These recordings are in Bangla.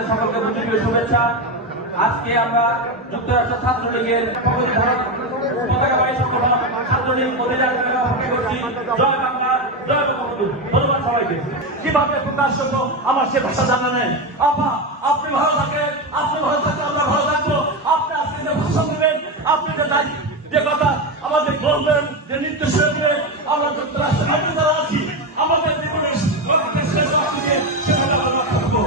আপনাদের সকলকে বুদ্ধিজীবী শুভেচ্ছা। আজকে আমরা যুক্তরাষ্ট্র ছাত্রলীগের পতাকাবাহী সংগঠন ছাত্রলীগ অধিকার করছি। জয় বাংলা, জয় বঙ্গবন্ধু। ধন্যবাদ সবাইকে। কিভাবে প্রকাশ করবো আমার সে ভাষা জানা নেই। আপা, আপনি ভালো থাকেন, আপনি ভালো থাকলে আমরা ভালো থাকবো। আপনি আজকে যে ভাষণ দেবেন, আপনি যে কথা আমাদের বলবেন, যে নির্দেশনা দেবেন, আমরা যুক্তরাষ্ট্রের মধ্যে যারা আছি আমাদের জীবনের শেষ দিকে সেখানে আমরা রক্ষা করবো।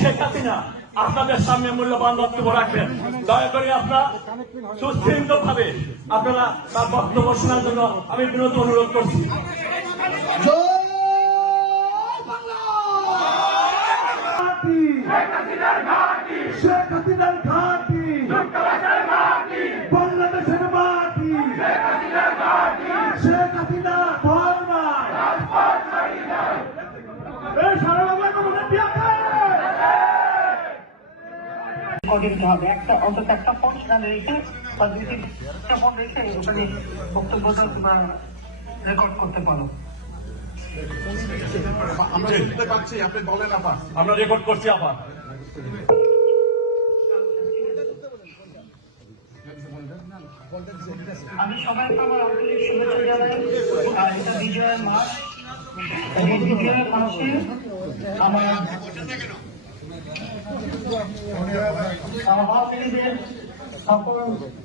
শেখ হাসিনা আপনাদের সামনে মূল্যবান বক্তব্য রাখবেন। দয়া করে আপনারা সুশৃঙ্খল ভাবে আপনারা তার বক্তব্য শোনার জন্য আমি বিনীত অনুরোধ করছি। বাংলাদেশের মাটি, শেখ হাসিনা দিতে হবে। অন্তত একটা ফোন সেখানে রেখে বা দুই তিনটা ফোন রেখে ওখানে বক্তব্যটা তোমরা রেকর্ড করতে পারো। আমরা শুনতে পাচ্ছি, আপনি বলেন আপা। আমরা রেকর্ড করছি আপা। আমি সবাইকে আমার আন্তরিক শুভেচ্ছা জানাই। এটা বিজয়ের মাস। এই বিজয়ের মাসে আমার আওয়ামী লীগের সকল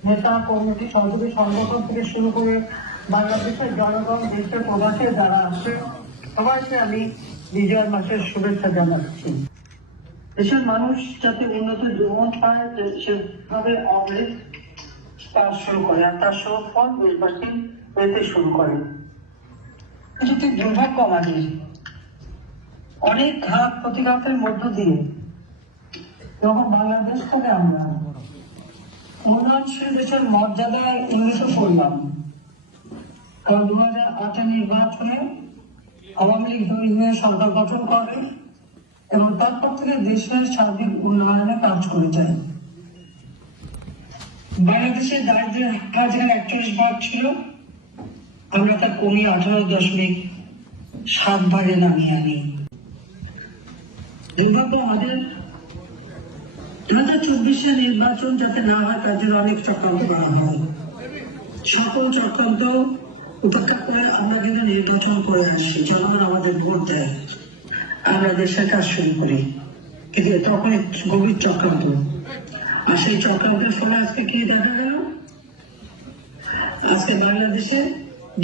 নেতা কর্মী সহযোগী সংগঠন থেকে শুরু করে বাংলাদেশের জনগণ, দেশের প্রবাসে যারা আছে সবাইকে আমি বিজয়ের মাসের শুভেচ্ছা জানাচ্ছি। দেশের মানুষ যাতে উন্নত জীবন পায় সেভাবে আওয়ামী লীগ কাজ শুরু করে, আর তার সুফল দেশবাসী পেতে শুরু করে। কিন্তু দুর্ভাগ্য আমাদের অনেক ঘাত প্রতিঘাতের মধ্য দিয়ে যখন বাংলাদেশ থেকে আমরা উন্নয়নশীল দেশের মর্যাদায় উন্নীত করলাম, কারণ 2008 নির্বাচনে আওয়ামী লীগ ধর্মীয় সরকার গঠন করে এবং তারপর থেকে দেশের সার্বিক উন্নয়নে কাজ করে যায়। বাংলাদেশের দারিদ্র্যের হার যেখানে 41 ছিল, আমরা তা কমিয়ে 18.7 নামিয়ে আনি। দুর্ভাগ্য আমাদের 2024 নির্বাচন যাতে না হয় তার জন্য অনেক চক্রান্ত করা হয়। সকল চক্রান্ত উপেক্ষা করে আমরা কিন্তু নির্বাচন করে আসি, জনগণ আমাদের ভোট দেয়, আমরা দেশের কাজ শুরু করি, কিন্তু তখন গভীর চক্রান্ত। আর সেই চক্রান্তের ফলে আজকে কি দেখা গেল? আজকে বাংলাদেশে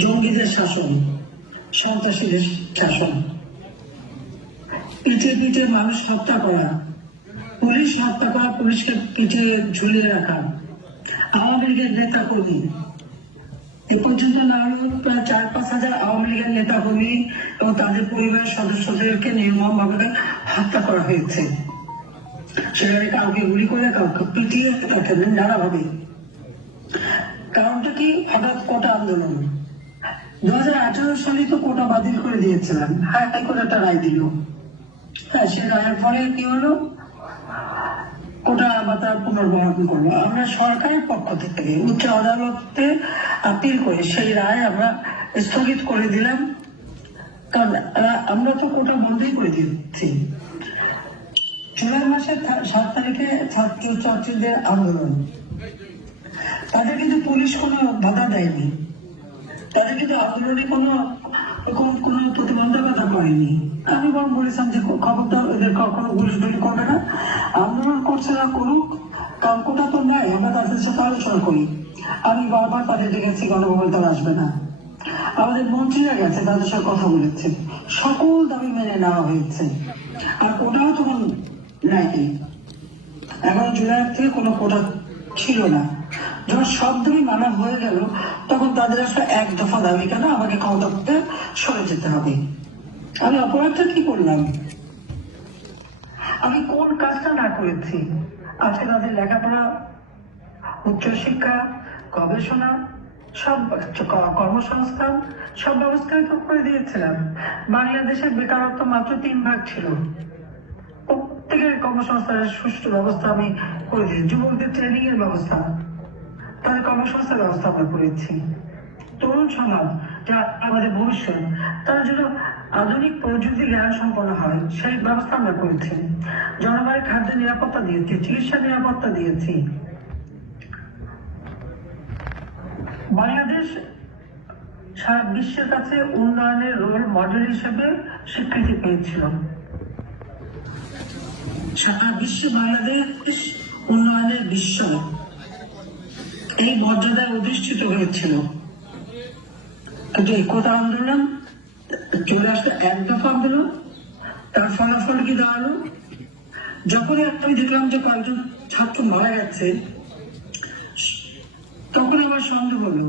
জঙ্গিদের শাসন, সন্ত্রাসীদের শাসন, পিঠে পিঠে মানুষ হত্যা করা, পুলিশ হত্যা করা, পুলিশকে পিঠে ঝুলিয়ে রাখা, আওয়ামী লীগের নেতা কর্মী এ পর্যন্ত না হলেও প্রায় 4-5 হাজার আওয়ামী লীগের নেতা কর্মী এবং তাদের পরিবারের সদস্যদেরকে নির্মমভাবে হত্যা করা হয়েছে। সেখানে কাউকে গুলি করে, কাউকে পিটিয়ে, কাউকে নানাভাবে। কারণটা কি? হঠাৎ কোটা আন্দোলন। 2018 সালে তো কোটা বাতিল করে দিয়েছিলাম, হাইকোর্ট একটা রায় দিল। সে রায়ের ফলে কি হলো? কোটা ভাতা পুনর্বহাল করলো। আমরা সরকারের পক্ষ থেকে উচ্চ আদালতে আপিল করে সেই রায় আমরা স্থগিত করে দিলাম, কারণ আমরা তো কোটা বন্ধই করে দিচ্ছি। জুলাই মাসের 7 তারিখে ছাত্রছাত্রীদের আন্দোলন, তাদের কিন্তু পুলিশ কোনো বাধা দেয়নি, তাদের কিন্তু আন্দোলনে কোনো প্রতিবন্ধকতা করেনি। আমি বরং বলেছিলাম যে খবরদার এদের কখনো পুলিশ গুলি করবে না, আন্দোলন করছে না করুক, কারণ কোটা তো নাই, আমরা তাদের সাথে আলোচনা করি। আমি বারবার তাদের ডেকেছি, গণভবন তারা আসবে না। আমাদের মন্ত্রীরা গেছে, তাদের সাথে কথা বলেছে, সকল দাবি মেনে নেওয়া হয়েছে। আর কোটাও তখন নাই, এখন জুলাই থেকে কোনো কোটা ছিল না। যখন সব দাবি মানা হয়ে গেল তখন তাদের আসলে এক দফা দাবি, কেন আমাকে ক্ষমতা করতে সরে যেতে হবে। আমি অপরাধটা কি করলাম? আমি কোন কাজটা না করেছি? আজকে তাদের লেখাপড়া, উচ্চশিক্ষা, গবেষণা, সব কর্মসংস্থান, সব ব্যবস্থাই তো করে দিয়েছিলাম। বাংলাদেশের বেকারত্ব মাত্র 3 ভাগ ছিল। প্রত্যেকের কর্মসংস্থানের সুষ্ঠু ব্যবস্থা আমি করে দিয়েছি। যুবকদের ট্রেনিং এর ব্যবস্থা, তাদের কর্মসংস্থার ব্যবস্থা আমরা করেছি। তরুণ সমাজ যা আমাদের ভবিষ্যৎ, তারা যেন আধুনিক প্রযুক্তি জ্ঞান সম্পন্ন হয় সেই ব্যবস্থা আমরা করেছি। জনগণের খাদ্য নিরাপত্তা দিয়েছি, চিকিৎসা নিরাপত্তা দিয়েছি। বাংলাদেশ সারা বিশ্বের কাছে উন্নয়নের রোল মডেল হিসেবে স্বীকৃতি পেয়েছিল। সারা বিশ্বে বাংলাদেশ উন্নয়নের বিস্ময় এই মর্যাদায় অধিষ্ঠিত হয়েছিল। কিন্তু একতা আন্দোলন চলে আসলে এক দফা আন্দোলন, তার ফলাফল কি দাঁড়ালো? যখনই আমি দেখলাম যে কয়েকজন ছাত্র মারা গেছে, তখন আমার সন্দেহ হলো।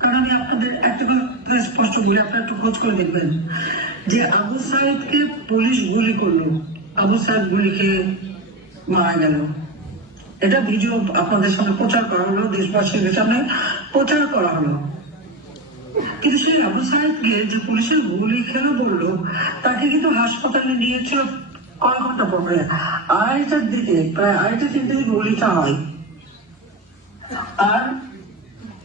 কারণ আমি আপনাদের একটা কথা স্পষ্ট বলি, আপনারা একটু খোঁজ করে দেখবেন যে আবু সাইদকে পুলিশ গুলি করলো, আবু সাইদ গুলি খেয়ে মারা গেল। এটা ভিডিও আপনাদের সামনে প্রচার করা হলো, দেশবাসীর সামনে প্রচার করা হলো। কিন্তু সেই আবু সাইদকে যে পুলিশের গুলি খেলা বললো, তাকে কিন্তু হাসপাতালে নিয়েছিল কয়েক ঘন্টা পরে। আড়াইটার দিকে, প্রায় 2:30 দিকে গুলিটা হয়, আর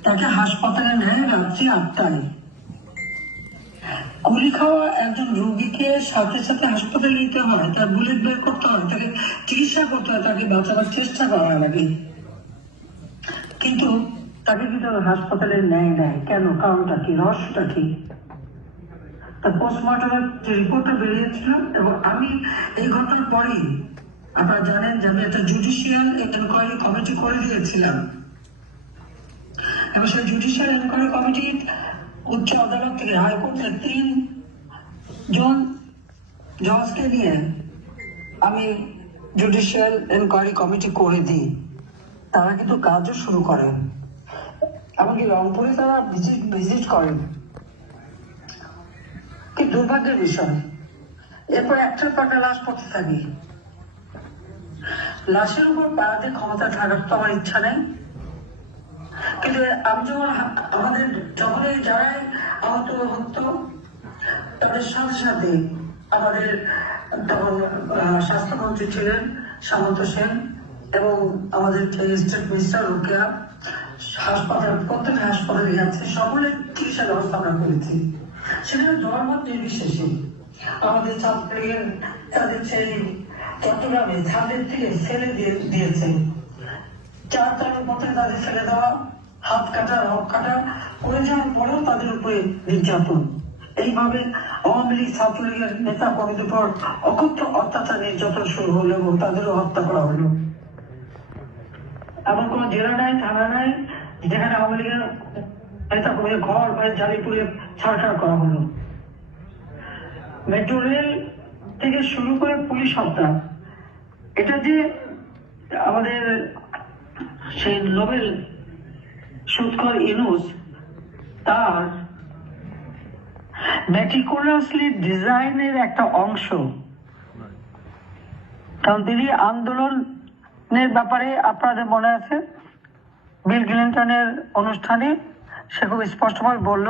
তাকে হাসপাতালে নেয় রাত্রি 8টায়। গুলি খাওয়া একজন রোগীকে সাথে সাথে হাসপাতালে নিতে হয়, তার বুলেট বের করতে হয়, তাকে চিকিৎসা করতে হয়, তাকে বাঁচাবার চেষ্টা করা লাগে। কিন্তু তাকে কিন্তু হাসপাতালে নেয় নাই কেন? কারণটা কি? রহস্যটা কি? তার পোস্টমর্টমের যে রিপোর্টটা বেরিয়েছিল, এবং আমি এই ঘটনার পরেই আপনারা জানেন যে আমি একটা জুডিশিয়াল এনকোয়ারি কমিটি করে দিয়েছিলাম, এবং সেই জুডিশিয়াল এনকোয়ারি কমিটি উচ্চ আদালত থেকে হাইকোর্টের 3 জন জজকে নিয়ে আমি জুডিশিয়াল এনকোয়ারি কমিটি করে দিই। তারা কিন্তু কাজও শুরু করেন, এমনকি রংপুরে তারা ভিজিট করেন। কি দুর্ভাগ্যের বিষয়, এরপর একটার পর একটা লাশ পড়তে থাকি। লাশের উপর পাড়াতে ক্ষমতা থাকার তো আমার ইচ্ছা নেই, কিন্তু আমি যখন আমাদের যখনই যারাই আহত হতো, তাদের সাথে সাথে আমাদের তখন স্বাস্থ্যমন্ত্রী ছিলেন সামন্ত সেন, এবং আমাদের স্টেট মিনিস্টার রোকেয়া, হাসপাতাল, প্রত্যেক হাসপাতালে যাচ্ছে, সকলের চিকিৎসা ব্যবস্থা আমরা করেছি। সেখানে ধর্মত নির্বিশেষে আমাদের ছাত্রলীগের তাদের সেই চট্টগ্রামে ছাদের থেকে ফেলে দিয়েছে, 4 তলের পথে তাদের ফেলে দেওয়া, হাত কাটা, রক কাটা করে যাওয়ার পরেও তাদের উপরে নির্যাতন। এইভাবে আওয়ামী লীগ ছাত্রলীগের নেতা কর্মীদের উপর অকথ্য অত্যাচার নির্যাতন শুরু হলো এবং তাদেরও হত্যা করা হলো। এমন কোন জেলা নাই, থানা নাই যেখানে আওয়ামী লীগের নেতা কর্মীদের ঘর বাড়ি জ্বালিয়ে পুড়িয়ে ছাড়খাড় করা হলো। মেট্রো রেল থেকে শুরু করে পুলিশ হত্যা, এটা যে আমাদের সেই নোবেল সুৎখর ইউনূস তার মেটিকুলাসলি ডিজাইনের একটা অংশ। কারণ তিনি আন্দোলনের ব্যাপারে আপনাদের মনে আছে, বিল ক্লিনটনের অনুষ্ঠানে সে খুব স্পষ্টভাবে বলল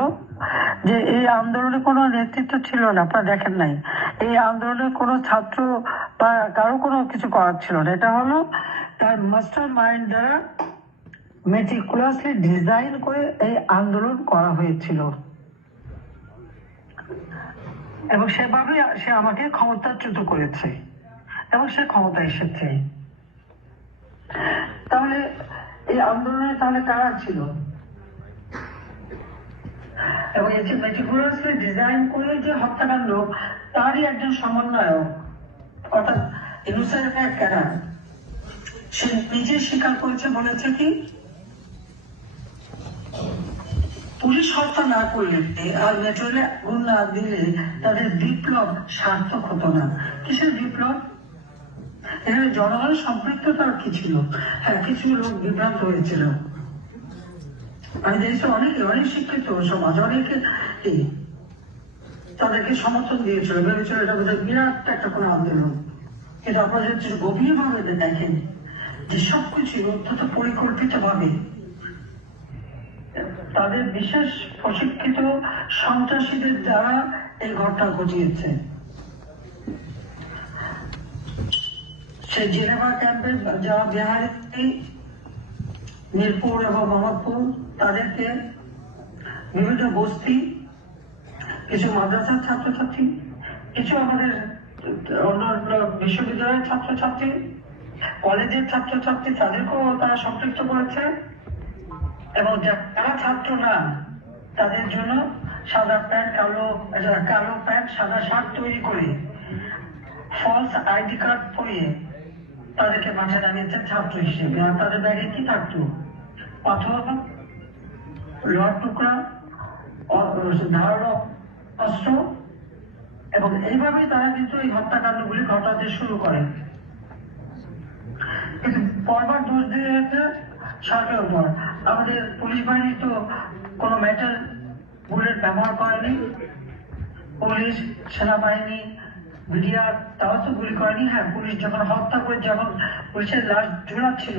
যে এই আন্দোলনে কোনো নেতৃত্ব ছিল না, আপনারা দেখেন নাই। এই আন্দোলনে কোনো ছাত্র বা কারো কোনো কিছু করার ছিল না, এটা হলো তার মাস্টার মাইন্ড দ্বারা মেটিকুলাসলি ডিজাইন করে এই আন্দোলন করা হয়েছিল, এবং সেভাবে সে আমাকে ক্ষমতাচ্যুত করেছে এবং সে ক্ষমতা এসেছে। তাহলে এই আন্দোলনে তাহলে কারা ছিল? এবং এই যে মেটিকুলাসলি ডিজাইন করে যে হত্যাকাণ্ড, তারই একজন সমন্বয়ক, অর্থাৎ ইউনূসের এক ক্যাডার, সে নিজে স্বীকার করেছে, বলেছে কি পুলিশ হত্যা না করলে আর মেট্রোলে আগুন না দিলে তাদের বিপ্লব সার্থক হতো না। কিসের বিপ্লব? এখানে জনগণের সম্পৃক্ততা কি ছিল? হ্যাঁ, কিছু লোক বিভ্রান্ত হয়েছিল। আমি দেখছি অনেক শিক্ষিত সমাজ, অনেকে তাদেরকে সমর্থন দিয়েছিল, ভেবেছিল এটা বোধহয় বিরাট একটা কোনো আন্দোলন। কিন্তু আপনারা যদি গভীর ভাবে দেখেন যে সবকিছু অত্যন্ত পরিকল্পিত ভাবে তাদের বিশেষ প্রশিক্ষিত সন্ত্রাসীদের দ্বারা এই ঘটনা ঘটিয়েছে। সেই জেনেভা ক্যাম্পে যারা বিহারি, মিরপুর এবং মোহাম্মদপুর, তাদেরকে বিভিন্ন বস্তি, কিছু মাদ্রাসার ছাত্রছাত্রী, কিছু আমাদের অন্যান্য বিশ্ববিদ্যালয়ের ছাত্রছাত্রী, কলেজের ছাত্রছাত্রী, তাদেরকেও তারা সম্পৃক্ত করেছে। এবং যারা ছাত্র না তাদের জন্য সাদা প্যান্ট, কালো প্যান্ট, সাদা শার্ট তৈরি করে ফলস আইডি কার্ড পরিয়ে তাদেরকে মাঠে নামিয়েছে ছাত্র হিসেবে। আর তাদের ব্যাগে কি থাকতো? পাথর, লোহার টুকরা, ধারালো অস্ত্র। এবং এইভাবেই তারা কিন্তু এই হত্যাকাণ্ডগুলি ঘটাতে শুরু করে। কিন্তু পরবার দোষ দিয়ে যাচ্ছে সরকারের উপর। আমাদের পুলিশ বাহিনী তো কোনো মেটাল বুলেট ব্যবহার করেনি, পুলিশ, সেনাবাহিনী, মিডিয়া তাও তো গুলি করেনি। হ্যাঁ, পুলিশ যখন হত্যা করে, যখন পুলিশের লাশ ঝুলাচ্ছিল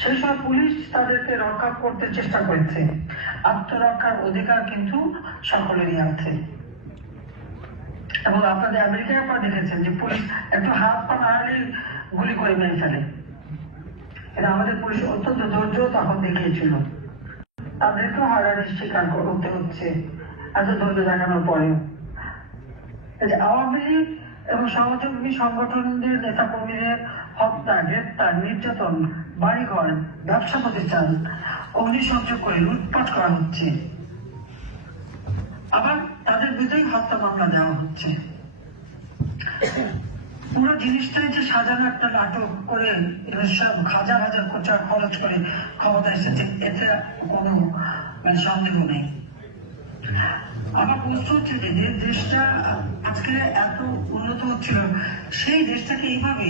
সেই সময় পুলিশ তাদেরকে রক্ষা করতে চেষ্টা করেছে। আত্মরক্ষার অধিকার কিন্তু সকলেরই আছে। এবং আপনাদের আমেরিকায় আপনারা দেখেছেন যে পুলিশ একটু হাত পা নাড়ালেই গুলি করে মেরে ফেলে। এটা আমাদের পুলিশ অত্যন্ত ধৈর্য তখন দেখিয়েছিল। তাদেরকেও হয়রানির শিকার করতে হচ্ছে এত ধৈর্য দেখানোর পরেও। আওয়ামী লীগ এবং সহযোগী সংগঠনদের নেতা কর্মীদের হত্যা, গ্রেপ্তার, নির্যাতন, বাড়িঘর, ব্যবসা প্রতিষ্ঠান অগ্নিসংযোগ করে লুটপাট করা হচ্ছে। আবার তাদের বিরুদ্ধেই হত্যা মামলা দেওয়া হচ্ছে। পুরো জিনিসটাই যে সাজানো একটা নাটক করে সব হাজার হাজার কোটি টাকা খরচ করে ক্ষমতা এসেছে, এতে কোনো সন্দেহ নেই। আমার প্রশ্ন হচ্ছে যে দেশটা আজকে এত উন্নত হচ্ছিল, সেই দেশটাকে এইভাবে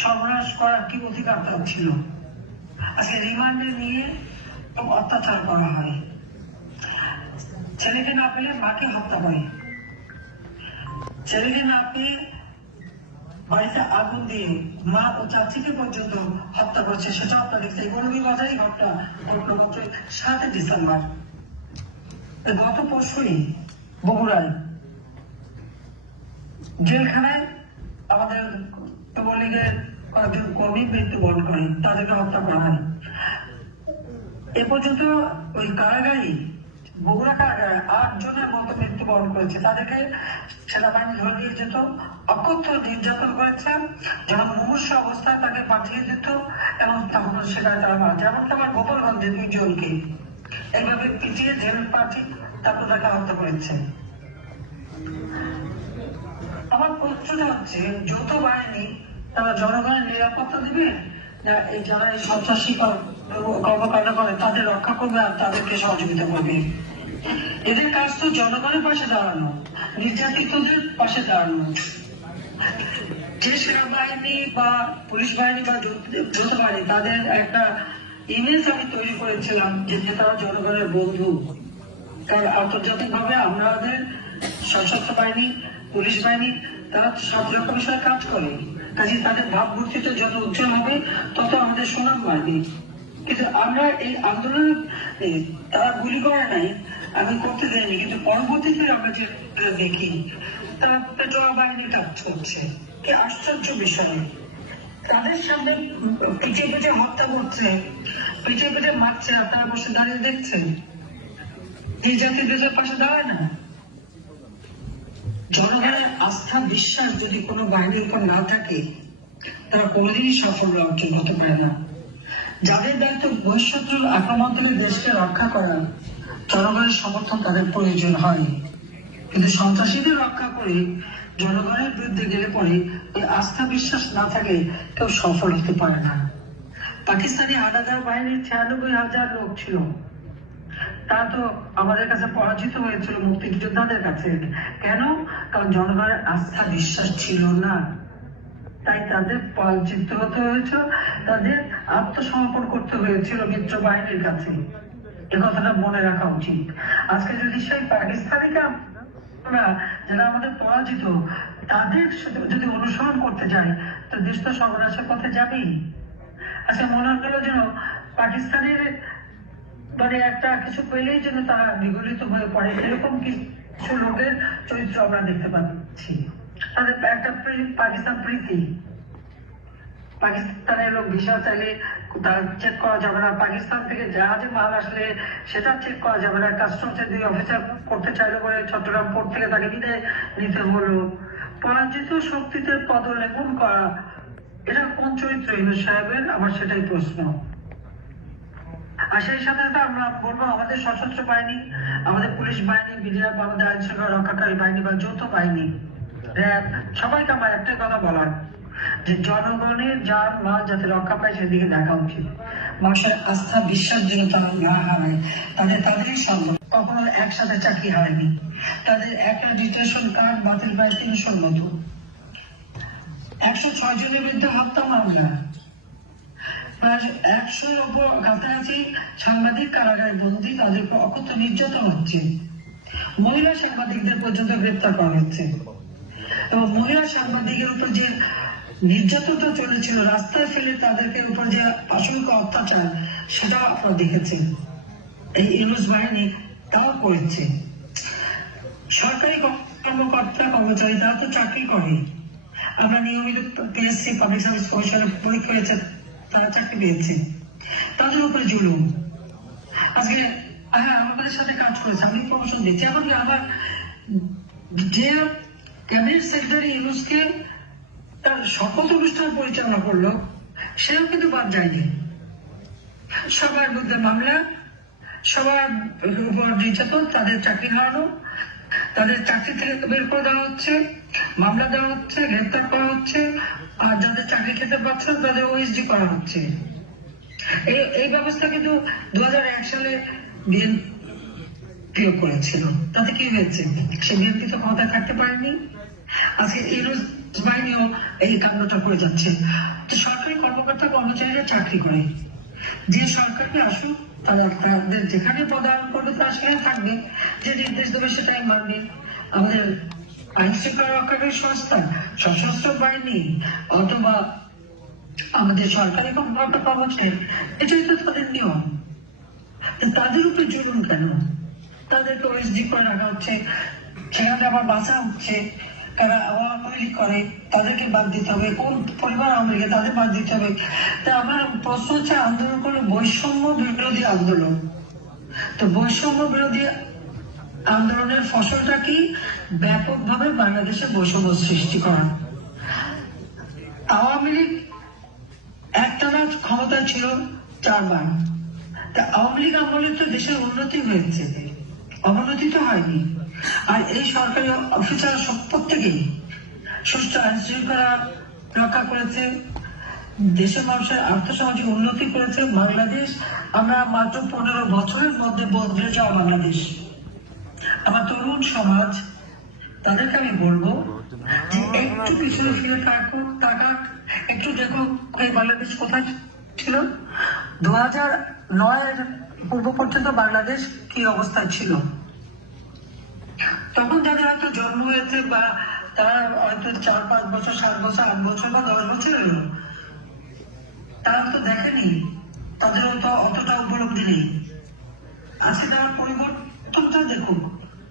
সর্বনাশ করার কি অধিকার ছিল? আজকে রিমান্ডে নিয়ে অত্যাচার করা হয়, ছেলেকে না পেলে মাকে হত্যা করে, ছেলেকে না পেয়ে বাড়িতে আগুন দিয়ে মা ও চাচিকে পর্যন্ত হত্যা করছে। সেটা আপনারা দেখতে গৌরবীবাজারই ঘটনা ঘটলো মাত্র 7 ডিসেম্বর। গত পরশুই বগুড়ায় জেলখানায় আমাদের যুবলীগের কয়েকজন কর্মী মৃত্যুবরণ করেন, তাদেরকে হত্যা করা হয়। এ পর্যন্ত ওই কারাগারে, বগুড়া কারাগারে 8 জনের মতো মৃত্যুবরণ করেছে। তাদেরকে সেনাবাহিনী ধরে নিয়ে যেত, অকথ্য নির্যাতন করেছে, যখন মুমূর্ষ অবস্থায় তাকে পাঠিয়ে দিত এবং তখন সেখানে তারা মারা। যেমন আমার গোপালগঞ্জে 2 জনকে এইভাবে পিটিয়ে জেল পাঠিয়ে তারপর তাকে হত্যা করেছে। আমার প্রশ্নটা হচ্ছে, যৌথ বাহিনী তারা জনগণের নিরাপত্তা দিবে না এই যারা এই সন্ত্রাসী কর্মকাণ্ড করে তাদের রক্ষা করবে আর তাদেরকে সহযোগিতা করবে? এদের কাজ তো জনগণের পাশে দাঁড়ানো, নির্যাতিতদের পাশে দাঁড়ানো। যে সেনাবাহিনী বা পুলিশ বাহিনী বা যৌথ বাহিনী, তাদের একটা ইমেজ আমি তৈরি করেছিলাম যে তারা জনগণের বন্ধু। কারণ আন্তর্জাতিকভাবে আমাদের সশস্ত্র বাহিনী, পুলিশ বাহিনী তারা সব রকম বিষয়ে কাজ করে, কাজে তাদের ভাবমূর্তিতে যত উজ্জ্বল হবে তত আমাদের সুনাম বাড়বে। কিন্তু আমরা এই আন্দোলন তারা গুলি করে নাই, আমি করতে দেয়নি, কিন্তু পরবর্তীতে আমরা যে দেখি তারা পেট্রোল বাহিনী কাজ করছে। কি আশ্চর্য বিষয়! তাদের সামনে পিছিয়ে পিছিয়ে হত্যা করছে, পিছিয়ে পিছিয়ে মারছে, আর তারা বসে দাঁড়িয়ে দেখছে। নির্যাতিতদের পাশে দাঁড়ায় না। জনগণের আস্থা, বিশ্বাস যদি কোনো বাহিনীর উপর না থাকে তারা কোনোদিনই সাফল্য অর্জন হতে পারে না। যাদের দায়িত্ব বহিঃশত্রুর আক্রমণ থেকে দেশকে রক্ষা করা, জনগণের সমর্থন তাদের প্রয়োজন হয়। কিন্তু সন্ত্রাসীদের রক্ষা করে জনগণের বিরুদ্ধে গেলে পরে এই আস্থা বিশ্বাস না থাকে কেউ সফল হতে পারে না। পাকিস্তানি হানাদার বাহিনীর 96,000 লোক ছিল, তারা তো আমাদের কাছে পরাজিত হয়েছিল মুক্তিযোদ্ধাদের কাছে। কেন? কারণ জনগণের আস্থা বিশ্বাস ছিল না, তাই তাদের পরাজিত হতে হয়েছিল, তাদের আত্মসমর্পণ করতে হয়েছিল মিত্র বাহিনীর কাছে। এ কথাটা মনে রাখা উচিত। আজকে যদি সেই পাকিস্তানিরা যারা আমাদের পরাজিত, তাদের যদি অনুসরণ করতে যায় তো দেশ তো সর্বনাশের পথে যাবেই। আচ্ছা, মনে হলো যেন পাকিস্তানের মানে একটা কিছু পেলেই যেন তারা বিগলিত হয়ে পড়ে, এরকম কিছু লোকের চরিত্র আমরা দেখতে পাচ্ছি। তাদের একটা পাকিস্তান প্রীতি, পাকিস্তানের লোক ভিসা চাইলে তার চেক করা যাবে না, পাকিস্তান থেকে জাহাজে মাল আসলে সেটা চেক করা যাবে না, কাস্টমসের দুই অফিসার করতে চাইলে পরে চট্টগ্রাম পোর্ট থেকে তাকে বিদায় নিতে হলো। পরাজিত শক্তিতে পদলেপন করা, এটা কোন চরিত্র ইউনূস সাহেবের? আমার সেটাই প্রশ্ন। আর সেই সাথে সাথে আমরা বলবো আমাদের সশস্ত্র বাহিনী, আমাদের পুলিশ বাহিনী, বিডিআর, আমাদের আইন শৃঙ্খলা রক্ষাকারী বাহিনী বা যৌথ বাহিনী, র্যাব, সবাইকে আমার একটাই কথা বলার যে জনগণের যান মাল যাতে রক্ষা পায় সেদিকে দেখা উচিত। মানুষের আস্থা বিশ্বাস যেন তারা না হারায়, তাদেরই সম্ভব। কখনো একসাথে চাকরি হারায়নি, তাদের একটা ডিটেনশন কার্ড বাতিল প্রায় 300-র মতো, 106 জনের বিরুদ্ধে হত্যা মামলা, 100-র উপর কাছাকাছি সাংবাদিক কারাগারে বন্দী, তাদের উপর অকথ্য নির্যাতন হচ্ছে, মহিলা সাংবাদিকদের পর্যন্ত গ্রেপ্তার করা হচ্ছে। এবং মহিলা সাংবাদিকের উপর যে নির্যাতনটা চলেছিল, রাস্তায় ফেলে তাদেরকে উপর যে অসংখ্য অত্যাচার, সেটাও আপনারা দেখেছেন। এই ইউনূস বাহিনী তাও করেছে। সরকারি কর্মকর্তা কর্মচারী তারা তো চাকরি করে, আমরা নিয়মিত পিএসসি পাবলিক সার্ভিস কমিশনের পরীক্ষা হয়েছে, তারা চাকরি পেয়েছে, তাদের উপরে জুলুম। আজকে হ্যাঁ আমাদের সাথে কাজ করেছে, আমি প্রমোশন দিচ্ছি, এমনকি আমার যে ক্যাবিনেট সেক্রেটারি ইউনূসকে তার শপথ অনুষ্ঠান পরিচালনা করলো, সেও কিন্তু বাদ যায়নি। সবার বিরুদ্ধে মামলা, সবার উপর নির্যাতন, তাদের চাকরি হারানো, তাদের চাকরি থেকে বের করে দেওয়া হচ্ছে, মামলা দেওয়া হচ্ছে, গ্রেপ্তার করা হচ্ছে, আর যাদের চাকরি খেতে পারছে তাদের ওএসডি করা হচ্ছে। এই ব্যবস্থা কিন্তু 2001 সালে বিএনপি করেছিল, তাতে কি হয়েছে? সে বিএনপি তো ক্ষমতায় থাকতে পারেনি। আজকে ইউনূস বাহিনীও এই কাণ্ডটা করে যাচ্ছে। সরকারি কর্মকর্তা কর্মচারীরা চাকরি করে, যে সরকারকে আসুক তাদের যেখানে পদায়ন করবে তারা সেখানে থাকবে, যে নির্দেশ দেবে সেটাই মানবে। আমাদের আইন শৃঙ্খলা রক্ষাকারী সংস্থা, সশস্ত্র বাহিনী অথবা আমাদের সরকারি কর্মকর্তা কর্মচারী, এটাই তো তাদের নিয়ম। তাদের উপরে জুলুম কেন? তাদেরকে ওএসডি করে রাখা হচ্ছে, সেখানে আবার বাঁচা হচ্ছে। তারা আওয়ামী লীগ করে, তাদেরকে বাদ দিতে হবে, কোন পরিবার আওয়ামী লীগে তাদের বাদ দিতে হবে। তা আমার প্রশ্ন হচ্ছে, আন্দোলন করলো বৈষম্য বিরোধী আন্দোলন, তো বৈষম্য বিরোধী আন্দোলনের ফসলটা কি? ব্যাপকভাবে বাংলাদেশে বৈষম্য সৃষ্টি করা। আওয়ামী লীগ একটানা ক্ষমতায় ছিল 4 বার, তা আওয়ামী লীগ আমলে তো দেশের উন্নতি হয়েছে, অবনতি তো হয়নি। আর এই সরকারি অফিসার প্রত্যেকেই সুষ্ঠু আইন শৃঙ্খলা রক্ষা করেছে, দেশের মানুষের আর্থসামাজিক উন্নতি করেছে। বাংলাদেশ আমরা মাত্র 15 বছরের মধ্যে বদলে যাওয়া বাংলাদেশ। আমার তরুণ সমাজ, তাদেরকে আমি বলবো যে একটু পিছনে ফিরে তাকাক, একটু দেখো এই বাংলাদেশ কোথায় ছিল। 2009-এর পূর্ব পর্যন্ত বাংলাদেশ কি অবস্থায় ছিল। তখন যাদের হয়তো জন্ম হয়েছে বা তারা হয়তো 4-5 বছর, 7 বছর, 8 বছর বা 10 বছর হলো, তারা তো দেখেনি, তাদেরও তো অতটা উপলব্ধি নেই। আজকে তারা পরিবর্তনটা দেখুক,